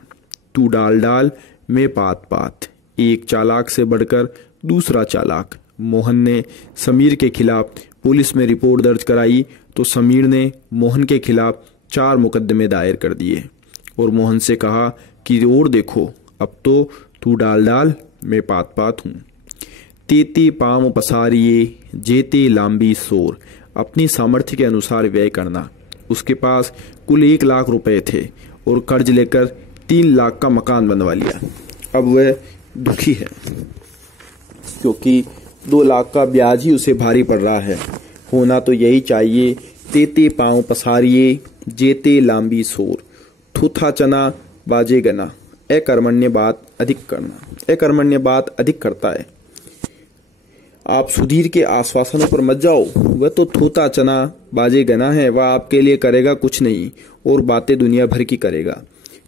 तू डाल डाल मैं पात पात, एक चालाक से बढ़कर दूसरा चालाक। मोहन ने समीर के खिलाफ पुलिस में रिपोर्ट दर्ज कराई तो समीर ने मोहन के खिलाफ 4 मुकदमे दायर कर दिए और मोहन से कहा कि और देखो, अब तो तू डाल डाल मैं पात पात हूँ। तेते पाम पसारिये जेते लांबी सोर, अपनी सामर्थ्य के अनुसार व्यय करना। उसके पास कुल 1 लाख रुपए थे और कर्ज लेकर 3 लाख का मकान बनवा लिया। अब वह दुखी है क्योंकि 2 लाख का ब्याज ही उसे भारी पड़ रहा है। होना तो यही चाहिए, तेते पांव पसारिये जेते लांबी सोर, थूथा चना बाजे गना। अकर्मण्य बात अधिक करता है। आप सुधीर के आश्वासनों पर मत जाओ, वह तो थूथा चना बाजे गना है, वह आपके लिए करेगा कुछ नहीं और बातें दुनिया भर की करेगा।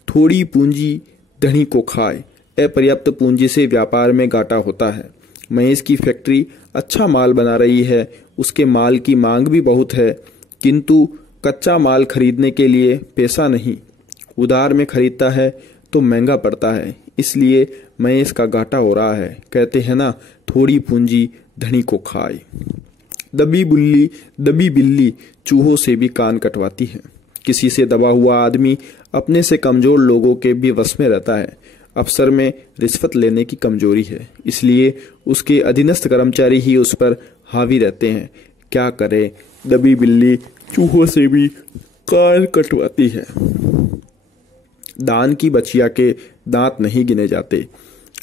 थोड़ी पूंजी धनी को खाए, अपर्याप्त पूंजी से व्यापार में घाटा होता है। महेश की फैक्ट्री अच्छा माल बना रही है, उसके माल की मांग भी बहुत है, किंतु कच्चा माल खरीदने के लिए पैसा नहीं। उधार में खरीदता है तो महंगा पड़ता है, इसलिए महेश का घाटा हो रहा है। कहते हैं ना, थोड़ी पूंजी धनी को खाए। दबी बिल्ली चूहों से भी कान कटवाती है। किसी से दबा हुआ आदमी अपने से कमजोर लोगों के भी वश में रहता है। अफसर में रिश्वत लेने की कमजोरी है, इसलिए उसके अधीनस्थ कर्मचारी ही उस पर हावी रहते हैं। क्या करे, दबी बिल्ली चूहों से भी कान कटवाती है। दान की बचिया के दांत नहीं गिने जाते।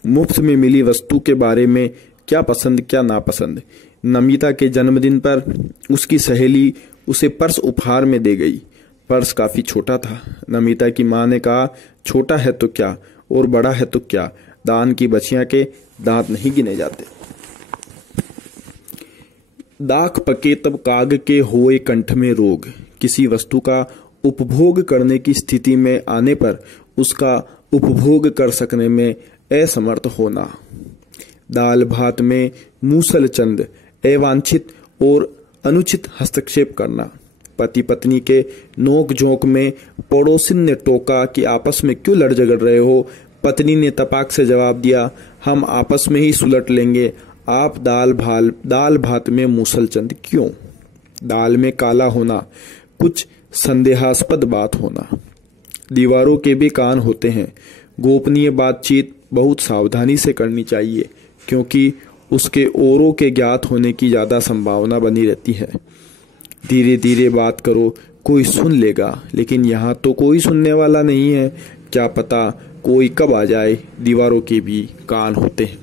मुफ्त में मिली वस्तु के बारे में क्या पसंद क्या नापसंद। नमिता के जन्मदिन पर उसकी सहेली उसे पर्स उपहार में दे गई। पर्स काफी छोटा था। नमिता की मां ने कहा, छोटा है तो क्या और बड़ा है तो क्या, दान की बचिया के दांत नहीं गिने जाते। दाख पके तब काग के होए कंठ में रोग। किसी वस्तु का उपभोग करने की स्थिति में आने पर उसका उपभोग कर सकने में असमर्थ होना। दाल भात में मूसल चंद, अवांछित और अनुचित हस्तक्षेप करना। पति पत्नी के नोक झोंक में पड़ोसिन ने टोका कि आपस में क्यों लड़ झगड़ रहे हो। पत्नी ने तपाक से जवाब दिया, हम आपस में ही सुलट लेंगे, आप दाल भात में मूसल चंद क्यों। दाल में काला होना, कुछ संदेहास्पद बात होना। दीवारों के भी कान होते हैं। गोपनीय बातचीत बहुत सावधानी से करनी चाहिए, क्योंकि उसके औरों के ज्ञात होने की ज्यादा संभावना बनी रहती है। धीरे धीरे बात करो, कोई सुन लेगा, लेकिन यहाँ तो कोई सुनने वाला नहीं है। क्या पता कोई कब आ जाए। दीवारों के भी कान होते हैं।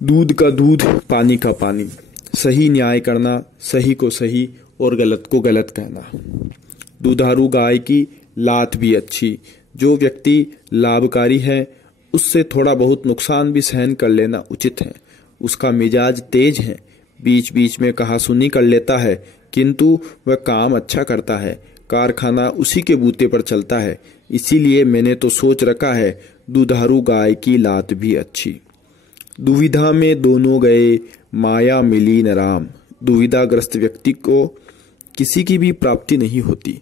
दूध का दूध, पानी का पानी। सही न्याय करना, सही को सही और गलत को गलत कहना। दुधारू गाय की लात भी अच्छी। जो व्यक्ति लाभकारी है उससे थोड़ा बहुत नुकसान भी सहन कर लेना उचित है। उसका मिजाज तेज है, बीच बीच में कहासुनी कर लेता है, किंतु वह काम अच्छा करता है। कारखाना उसी के बूते पर चलता है। इसीलिए मैंने तो सोच रखा है, दुधारू गाय की लात भी अच्छी। दुविधा में दोनों गए, माया मिली न राम। दुविधाग्रस्त व्यक्ति को किसी की भी प्राप्ति नहीं होती।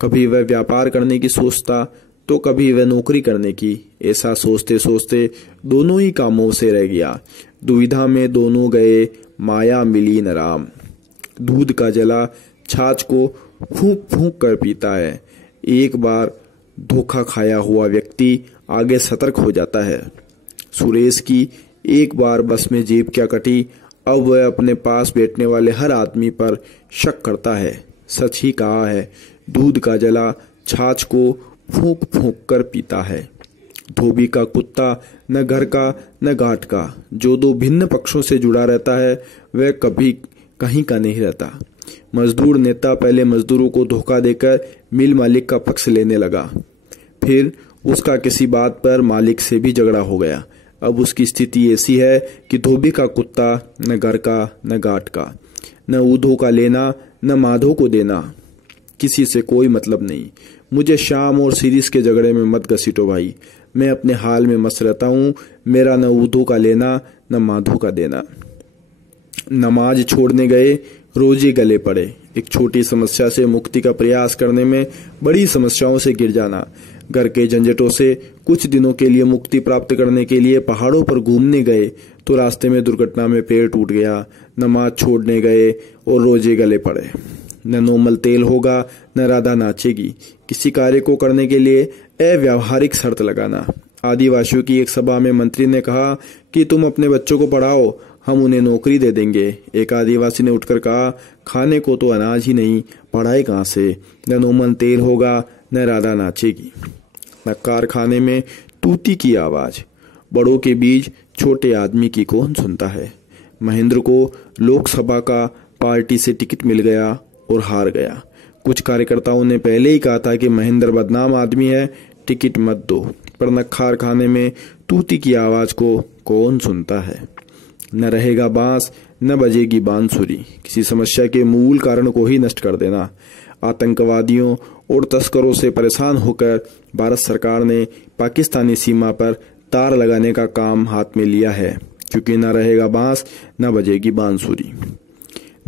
कभी वह व्यापार करने की सोचता तो कभी वह नौकरी करने की। ऐसा सोचते सोचते दोनों ही कामों से रह गया। दुविधा में दोनों गए, माया मिली न राम। दूध का जला छाछ को फूंक फूंक कर पीता है। एक बार धोखा खाया हुआ व्यक्ति आगे सतर्क हो जाता है। सुरेश की एक बार बस में जेब क्या कटी, अब वह अपने पास बैठने वाले हर आदमी पर शक करता है। सच ही कहा है, दूध का जला छाछ को फूंक फूंक कर पीता है। धोबी का कुत्ता न घर का न घाट का, जो दो भिन्न पक्षों से जुड़ा रहता है वह कभी कहीं का नहीं रहता। मजदूर नेता पहले मजदूरों को धोखा देकर मिल मालिक का पक्ष लेने लगा, फिर उसका किसी बात पर मालिक से भी झगड़ा हो गया। अब उसकी स्थिति ऐसी है कि धोबी का कुत्ता न घर का न घाट का, न ऊधो का लेना न माधो को देना, किसी से कोई मतलब नहीं। मुझे शाम और सीरीज के झगड़े में मत घसीटो भाई, मैं अपने हाल में मस्त रहता हूँ। मेरा न ऊधो का लेना न माधो का देना। नमाज छोड़ने गए, रोजे गले पड़े। एक छोटी समस्या से मुक्ति का प्रयास करने में बड़ी समस्याओं से गिर जाना। घर के झंझटों से कुछ दिनों के लिए मुक्ति प्राप्त करने के लिए पहाड़ों पर घूमने गए तो रास्ते में दुर्घटना में पैर टूट गया। नमाज छोड़ने गए और रोजे गले पड़े। न नोमल तेल होगा न राधा नाचेगी। किसी कार्य को करने के लिए अव्यावहारिक शर्त लगाना। आदिवासियों की एक सभा में मंत्री ने कहा कि तुम अपने बच्चों को पढ़ाओ, हम उन्हें नौकरी दे देंगे। एक आदिवासी ने उठकर कहा, खाने को तो अनाज ही नहीं, पढ़ाई कहाँ से। न नोमल तेल होगा न राधा नाचेगी। न कारखाने में तूती की आवाज। बड़ों के बीच छोटे आदमी की कौन सुनता है। महेंद्र को लोकसभा का पार्टी से टिकट मिल गया और हार गया। कुछ कार्यकर्ताओं ने पहले ही कहा था कि महेंद्र बदनाम आदमी है, टिकट मत दो, पर न कारखाने में तूती की आवाज को कौन सुनता है। न रहेगा बांस न बजेगी बांसुरी। किसी समस्या के मूल कारण को ही नष्ट कर देना। आतंकवादियों और तस्करों से परेशान होकर भारत सरकार ने पाकिस्तानी सीमा पर तार लगाने का काम हाथ में लिया है, क्योंकि न रहेगा बांस न बजेगी बांसुरी।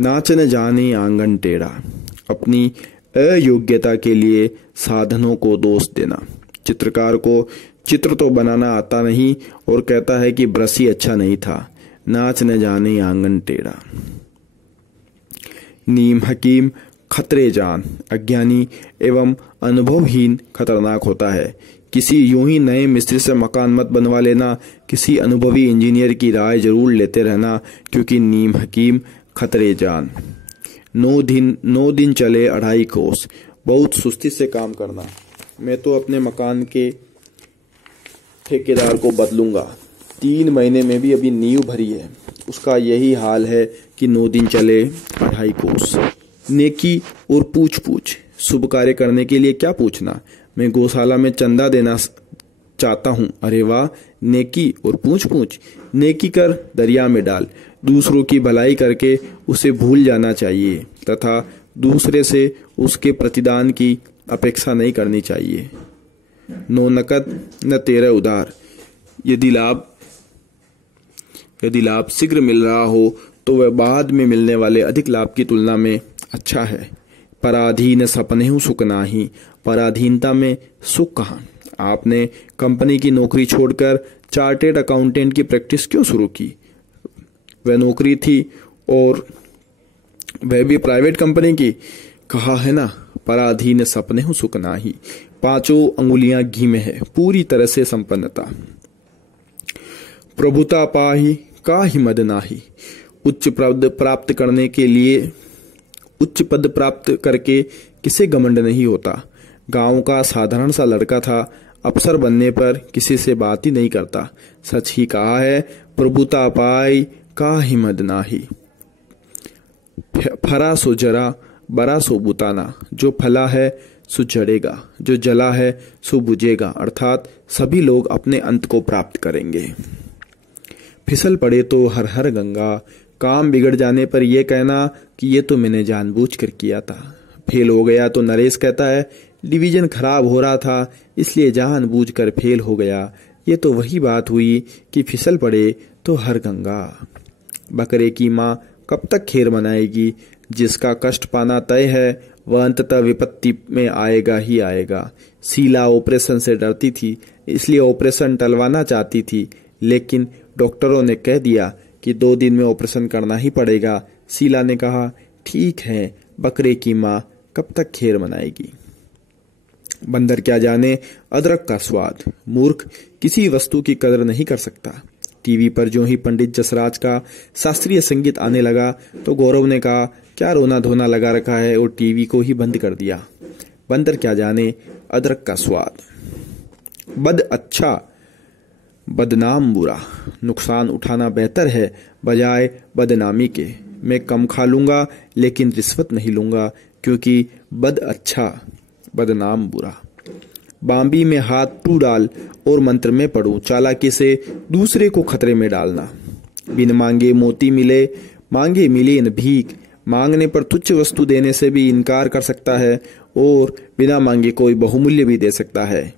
नाच न जाने आंगन टेढ़ा। अपनी अयोग्यता के लिए साधनों को दोष देना। चित्रकार को चित्र तो बनाना आता नहीं और कहता है कि ब्रश ही अच्छा नहीं था। नाच न जाने आंगन टेढ़ा। नीम हकीम खतरे जान। अज्ञानी एवं अनुभवहीन खतरनाक होता है। किसी यूं ही नए मिस्त्री से मकान मत बनवा लेना। किसी अनुभवी इंजीनियर की राय जरूर लेते रहना, क्योंकि नीम हकीम खतरे जान। 9 दिन चले 2.5 कोस। बहुत सुस्ती से काम करना। मैं तो अपने मकान के ठेकेदार को बदलूंगा। 3 महीने में भी अभी नींव भरी है। उसका यही हाल है कि 9 दिन चले 2.5 कोस। नेकी और पूछ पूछ। शुभ कार्य करने के लिए क्या पूछना। मैं गौशाला में चंदा देना चाहता हूँ। अरे वाह, नेकी और पूछ पूछ। नेकी कर दरिया में डाल। दूसरों की भलाई करके उसे भूल जाना चाहिए तथा दूसरे से उसके प्रतिदान की अपेक्षा नहीं करनी चाहिए। नो नकद न तेरा उधार। यदि लाभ शीघ्र मिल रहा हो तो वह बाद में मिलने वाले अधिक लाभ की तुलना में अच्छा है। पराधीन सपने हूँ सुख नाही। पराधीनता में सुख कहाँ। आपने कंपनी की नौकरी छोड़कर चार्टेड अकाउंटेंट की प्रैक्टिस क्यों शुरू की। वह नौकरी थी और वह भी प्राइवेट कंपनी की। कहा है ना, पराधीन सपने हूँ सुख नाही। 5 अंगुलियां घी में है, पूरी तरह से संपन्नता। प्रभुता पाही काहि मद नाही। उच्च पद प्राप्त करके किसे घमंड नहीं होता। गांव का साधारण सा लड़का था, अफसर बनने पर किसी से बात ही नहीं करता। सच ही कहा है, प्रभुता पाई काहि मद नाही। फरा सो जरा बरा सो बुताना। जो फला है सो जड़ेगा, जो जला है सो बुझेगा। अर्थात सभी लोग अपने अंत को प्राप्त करेंगे। फिसल पड़े तो हर हर गंगा। काम बिगड़ जाने पर यह कहना कि ये तो मैंने जानबूझकर किया था। फेल हो गया तो नरेश कहता है, डिवीजन खराब हो रहा था इसलिए जानबूझकर फेल हो गया। ये तो वही बात हुई कि फिसल पड़े तो हर गंगा। बकरे की माँ कब तक खैर मनाएगी। जिसका कष्ट पाना तय है वह अंततः विपत्ति में आएगा ही आएगा। शीला ऑपरेशन से डरती थी, इसलिए ऑपरेशन टलवाना चाहती थी, लेकिन डॉक्टरों ने कह दिया कि 2 दिन में ऑपरेशन करना ही पड़ेगा। शीला ने कहा, ठीक है, बकरे की माँ कब तक खैर मनाएगी। बंदर क्या जाने अदरक का स्वाद। मूर्ख किसी वस्तु की कदर नहीं कर सकता। टीवी पर जो ही पंडित जसराज का शास्त्रीय संगीत आने लगा तो गौरव ने कहा, क्या रोना धोना लगा रखा है, और टीवी को ही बंद कर दिया। बंदर क्या जाने अदरक का स्वाद। बद अच्छा बदनाम बुरा, नुकसान उठाना बेहतर है बजाय बदनामी के। मैं कम खा लूंगा लेकिन रिश्वत नहीं लूंगा, क्योंकि बद अच्छा बदनाम बुरा। बांबी में हाथ तू डाल और मंत्र में पढ़ूं, चालाकी से दूसरे को खतरे में डालना। बिन मांगे मोती मिले, मांगे मिले न भीख। मांगने पर तुच्छ वस्तु देने से भी इनकार कर सकता है और बिना मांगे कोई बहुमूल्य भी दे सकता है।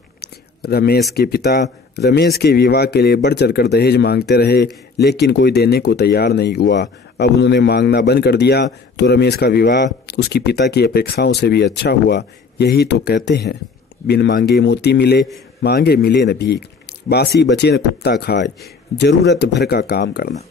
रमेश के पिता रमेश के विवाह के लिए बढ़ चढ़कर दहेज मांगते रहे, लेकिन कोई देने को तैयार नहीं हुआ। अब उन्होंने मांगना बंद कर दिया तो रमेश का विवाह उसकी पिता की अपेक्षाओं से भी अच्छा हुआ। यही तो कहते हैं, बिन मांगे मोती मिले, मांगे मिले न भीख। बासी बचे न कुत्ता खाए, जरूरत भर का काम करना।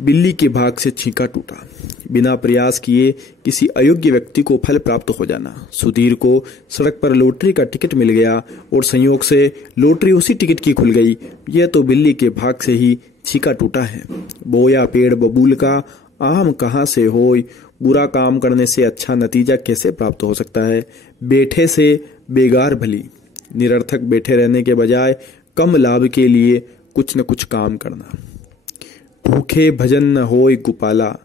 बिल्ली के भाग से छींका टूटा। बिना प्रयास किए किसी अयोग्य व्यक्ति को फल प्राप्त हो जाना। सुधीर को सड़क पर लॉटरी का टिकट मिल गया और संयोग से लॉटरी उसी टिकट की खुल गई। यह तो बिल्ली के भाग से ही छींका टूटा है। बोया पेड़ बबूल का, आम कहाँ से होय। बुरा काम करने से अच्छा नतीजा कैसे प्राप्त हो सकता है। बैठे से बेगार भली। निरर्थक बैठे रहने के बजाय कम लाभ के लिए कुछ न कुछ काम करना। भूखे भजन न होय गोपाला।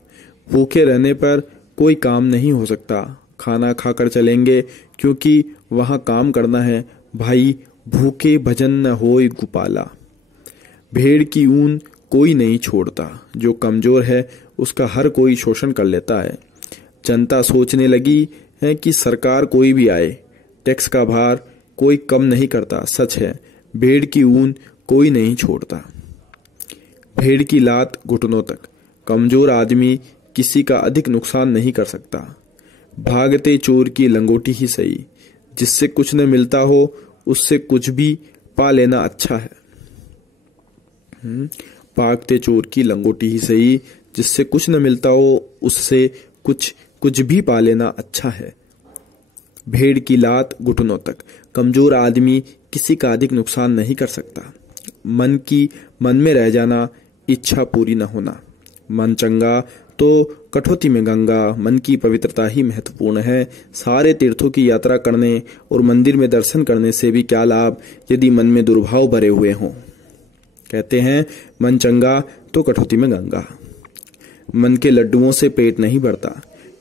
भूखे रहने पर कोई काम नहीं हो सकता। खाना खाकर चलेंगे क्योंकि वहां काम करना है भाई। भूखे भजन न होय गोपाला। भेड़ की ऊन कोई नहीं छोड़ता। जो कमजोर है उसका हर कोई शोषण कर लेता है। जनता सोचने लगी है कि सरकार कोई भी आए, टैक्स का भार कोई कम नहीं करता। सच है, भेड़ की ऊन कोई नहीं छोड़ता। भेड़ की लात घुटनों तक। कमजोर आदमी किसी का अधिक नुकसान नहीं कर सकता। भागते चोर की लंगोटी ही सही। जिससे कुछ न मिलता हो उससे कुछ भी पा लेना अच्छा है। भागते चोर की लंगोटी ही सही। जिससे कुछ न मिलता हो उससे कुछ भी पा लेना अच्छा है। भेड़ की लात घुटनों तक। कमजोर आदमी किसी का अधिक नुकसान नहीं कर सकता। मन में रह जाना, इच्छा पूरी न होना। मन चंगा तो कठौती में गंगा। मन की पवित्रता ही महत्वपूर्ण है। सारे तीर्थों की यात्रा करने और मंदिर में दर्शन करने से भी क्या लाभ यदि मन में दुर्भाव भरे हुए हों। कहते हैं, मन चंगा तो कठौती में गंगा। मन के लड्डुओं से पेट नहीं भरता।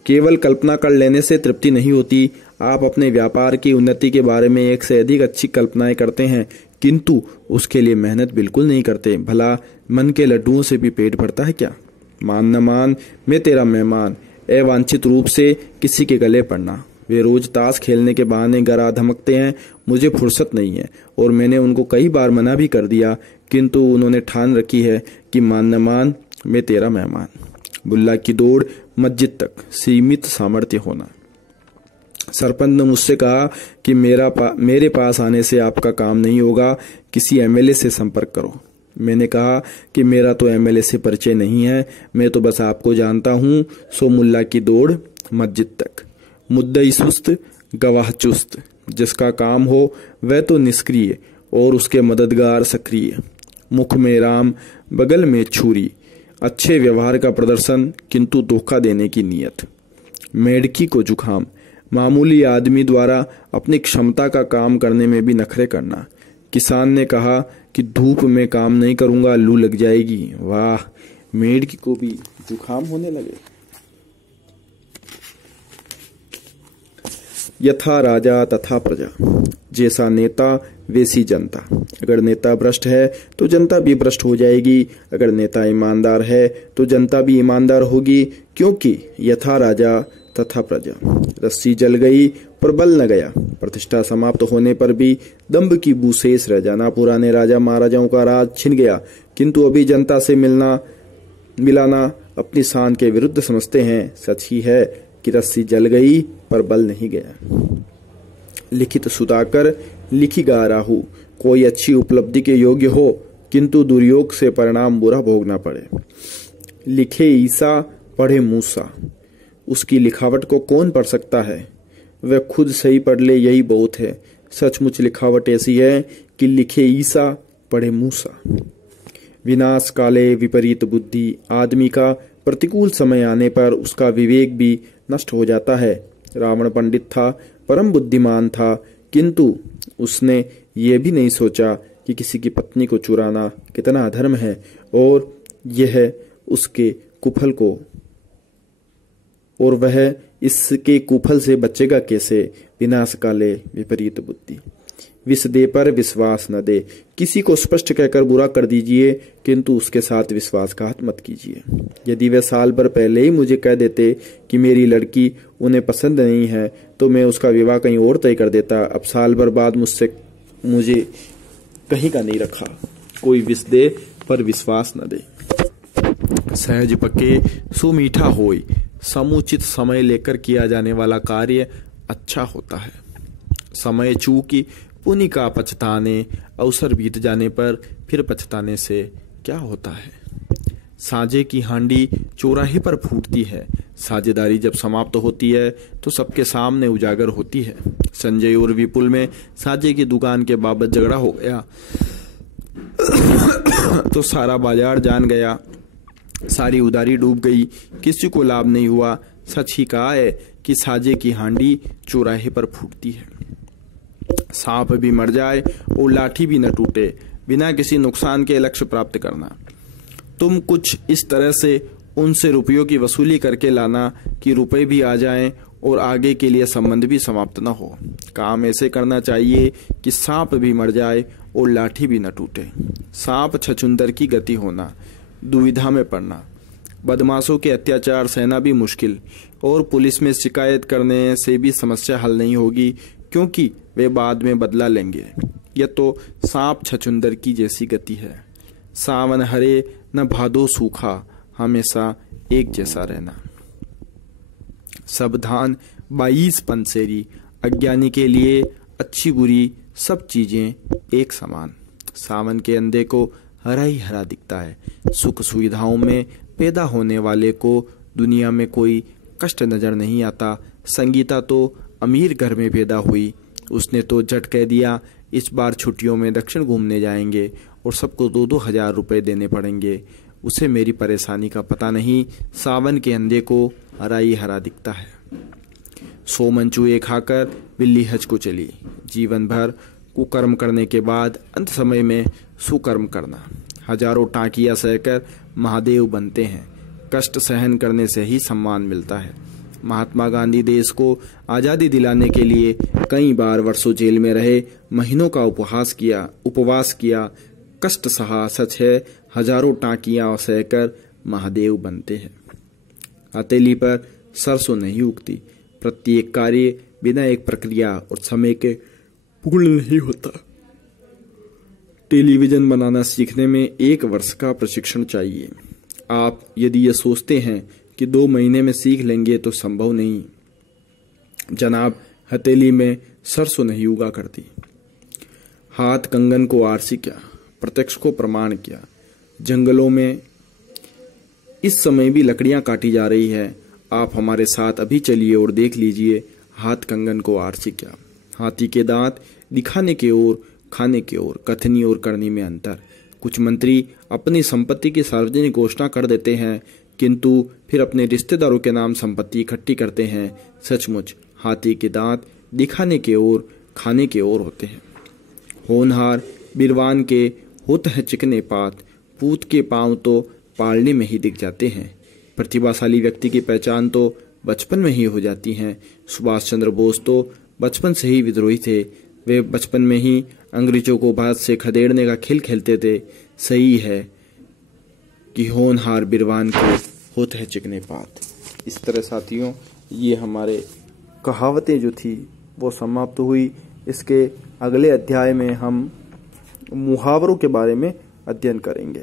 केवल कल्पना कर लेने से तृप्ति नहीं होती। आप अपने व्यापार की उन्नति के बारे में एक से अधिक अच्छी कल्पनाएं करते हैं, किंतु उसके लिए मेहनत बिल्कुल नहीं करते। भला मन के लड्डुओं से भी पेट भरता है क्या। मान न मान, मैं तेरा मेहमान। अवांछित रूप से किसी के गले पड़ना। वे रोज ताश खेलने के बहाने गरा धमकते हैं। मुझे फुर्सत नहीं है और मैंने उनको कई बार मना भी कर दिया, किंतु उन्होंने ठान रखी है कि मान न मान, मैं तेरा मेहमान। बुल्ला की दौड़ मस्जिद तक, सीमित सामर्थ्य होना। सरपंच ने मुझसे कहा कि मेरे पास आने से आपका काम नहीं होगा, किसी एमएलए से संपर्क करो। मैंने कहा कि मेरा तो एमएलए से परिचय नहीं है, मैं तो बस आपको जानता हूँ। सो मुल्ला की दौड़ मस्जिद तक। मुद्दई सुस्त गवाह चुस्त। जिसका काम हो वह तो निष्क्रिय और उसके मददगार सक्रिय। मुख में राम, बगल में छुरी। अच्छे व्यवहार का प्रदर्शन किंतु धोखा देने की नीयत। मेढकी को जुखाम। मामूली आदमी द्वारा अपनी क्षमता का काम करने में भी नखरे करना। किसान ने कहा कि धूप में काम नहीं करूंगा, लू लग जाएगी। वाह, मेढकी को भी जुखाम होने लगे। यथा राजा तथा प्रजा। जैसा नेता वैसी जनता। अगर नेता भ्रष्ट है तो जनता भी भ्रष्ट हो जाएगी। अगर नेता ईमानदार है तो जनता भी ईमानदार होगी, क्योंकि यथा राजा तथा प्रजा। रस्सी जल गई पर बल न गया। प्रतिष्ठा समाप्त होने पर भी दंभ की बू शेष रह जाना। पुराने राजा महाराजाओं का राज छिन गया, किंतु अभी जनता से मिलाना अपनी शान के विरुद्ध समझते हैं। सच ही है कि रस्सी जल गई पर बल नहीं गया। लिखित सुधाकर लिखिगा राहु। कोई अच्छी उपलब्धि के योग्य हो, किंतु दुर्योग से परिणाम बुरा भोगना पड़े। लिखे ईसा पढ़े मूसा। उसकी लिखावट को कौन पढ़ सकता है। वह खुद सही पढ़ ले, यही बहुत है। सचमुच लिखावट ऐसी है कि लिखे ईसा पढ़े मूसा। विनाश काले विपरीत बुद्धि। आदमी का प्रतिकूल समय आने पर उसका विवेक भी नष्ट हो जाता है। रावण पंडित था परम बुद्धिमान था, किंतु उसने ये भी नहीं सोचा कि किसी की पत्नी को चुराना कितना अधर्म है और यह उसके कुफल को और वह इसके कुफल से बचेगा कैसे। विनाश काले विपरीत बुद्धि। विष दे पर विश्वास न दे। किसी को स्पष्ट कहकर बुरा कर दीजिए, किंतु उसके साथ विश्वासघात मत कीजिए। यदि वे साल भर पहले ही मुझे कह देते कि मेरी लड़की उन्हें पसंद नहीं है, तो मैं उसका विवाह कहीं और तय कर देता। अब साल भर बाद मुझे कहीं का नहीं रखा। कोई विष दे पर विश्वास न दे। सहज पके सो मीठा होय। समुचित समय लेकर किया जाने वाला कार्य अच्छा होता है। समय चूकी पुण्य का पछताने, अवसर बीत जाने पर फिर पछताने से क्या होता है। साझे की हांडी चौराहे पर फूटती है। साझेदारी जब समाप्त होती है तो सबके सामने उजागर होती है। संजय और विपुल में साझे की दुकान के बाबत झगड़ा हो गया तो सारा बाजार जान गया। सारी उधारी डूब गई, किसी को लाभ नहीं हुआ। सच ही कहा है कि साझे की हांडी चौराहे पर फूटती है। सांप भी मर जाए और लाठी भी न टूटे, बिना किसी नुकसान के लक्ष्य प्राप्त करना। तुम कुछ इस तरह से उनसे रुपयों की वसूली करके लाना कि रुपए भी आ जाएं और आगे के लिए संबंध भी समाप्त न हो। काम ऐसे करना चाहिए कि सांप भी मर जाए और लाठी भी न टूटे। सांप छछूंदर की गति होना, दुविधा में पड़ना, बदमाशों के अत्याचार सहना भी मुश्किल, और पुलिस में शिकायत करने से भी समस्या हल नहीं होगी, क्योंकि वे बाद में बदला लेंगे। यह तो सांप छछूंदर की जैसी गति है। सावन हरे न भादो सूखा, हमेशा एक जैसा रहना। सावधान 22 पंसेरी। अज्ञानी के लिए अच्छी बुरी सब चीजें एक समान। सावन के अंधे को हरा ही हरा दिखता है। सुख सुविधाओं में पैदा होने वाले को दुनिया में कोई कष्ट नजर नहीं आता। संगीता तो अमीर घर में पैदा हुई, उसने तो झट कह दिया इस बार छुट्टियों में दक्षिण घूमने जाएंगे और सबको 2-2 हजार रुपए देने पड़ेंगे। उसे मेरी परेशानी का पता नहीं। सावन के अंधे को हरा ही हरा दिखता है। 100 मंचूए खाकर बिल्ली हज को चली। जीवन भर कुकर्म करने के बाद अंत समय में सुकर्म करना। हजारों टांकियां सहकर महादेव बनते हैं। कष्ट सहन करने से ही सम्मान मिलता है। महात्मा गांधी देश को आजादी दिलाने के लिए कई बार वर्षों जेल में रहे, महीनों का उपवास किया, कष्ट सहा। सच है, हजारों टांकियां सहकर महादेव बनते हैं। हथेली पर सरसों नहीं उगती। प्रत्येक कार्य बिना एक प्रक्रिया और समय के पूर्ण नहीं होता। टेलीविजन बनाना सीखने में 1 वर्ष का प्रशिक्षण चाहिए। आप यदि ये सोचते हैं कि 2 महीने में सीख लेंगे तो संभव नहीं जनाब। हथेली में सरसों नहीं उगा करती। हाथ कंगन को आरसी क्या, प्रत्यक्ष को प्रमाण क्या। जंगलों में इस समय भी लकड़ियां काटी जा रही है। आप हमारे साथ अभी चलिए और देख लीजिए हाथ कंगन को आरसी क्या। हाथी के दांत दिखाने के ओर, खाने के ओर, कथनी और करनी में अंतर। कुछ मंत्री अपनी संपत्ति की सार्वजनिक घोषणा कर देते हैं, किंतु फिर अपने रिश्तेदारों के नाम संपत्ति इकट्ठी करते हैं। सचमुच हाथी के दांत दिखाने के ओर, खाने के ओर होते हैं। होनहार बिरवान के होत है चिकने पात, पूत के पांव तो पालने में ही दिख जाते हैं। प्रतिभाशाली व्यक्ति की पहचान तो बचपन में ही हो जाती है। सुभाष चंद्र बोस तो बचपन से ही विद्रोही थे। वे बचपन में ही अंग्रेजों को भारत से खदेड़ने का खेल खेलते थे। सही है कि होनहार बिरवान के होत है चिकने पात। इस तरह साथियों, ये हमारे कहावतें जो थी वो समाप्त हुई। इसके अगले अध्याय में हम मुहावरों के बारे में अध्ययन करेंगे।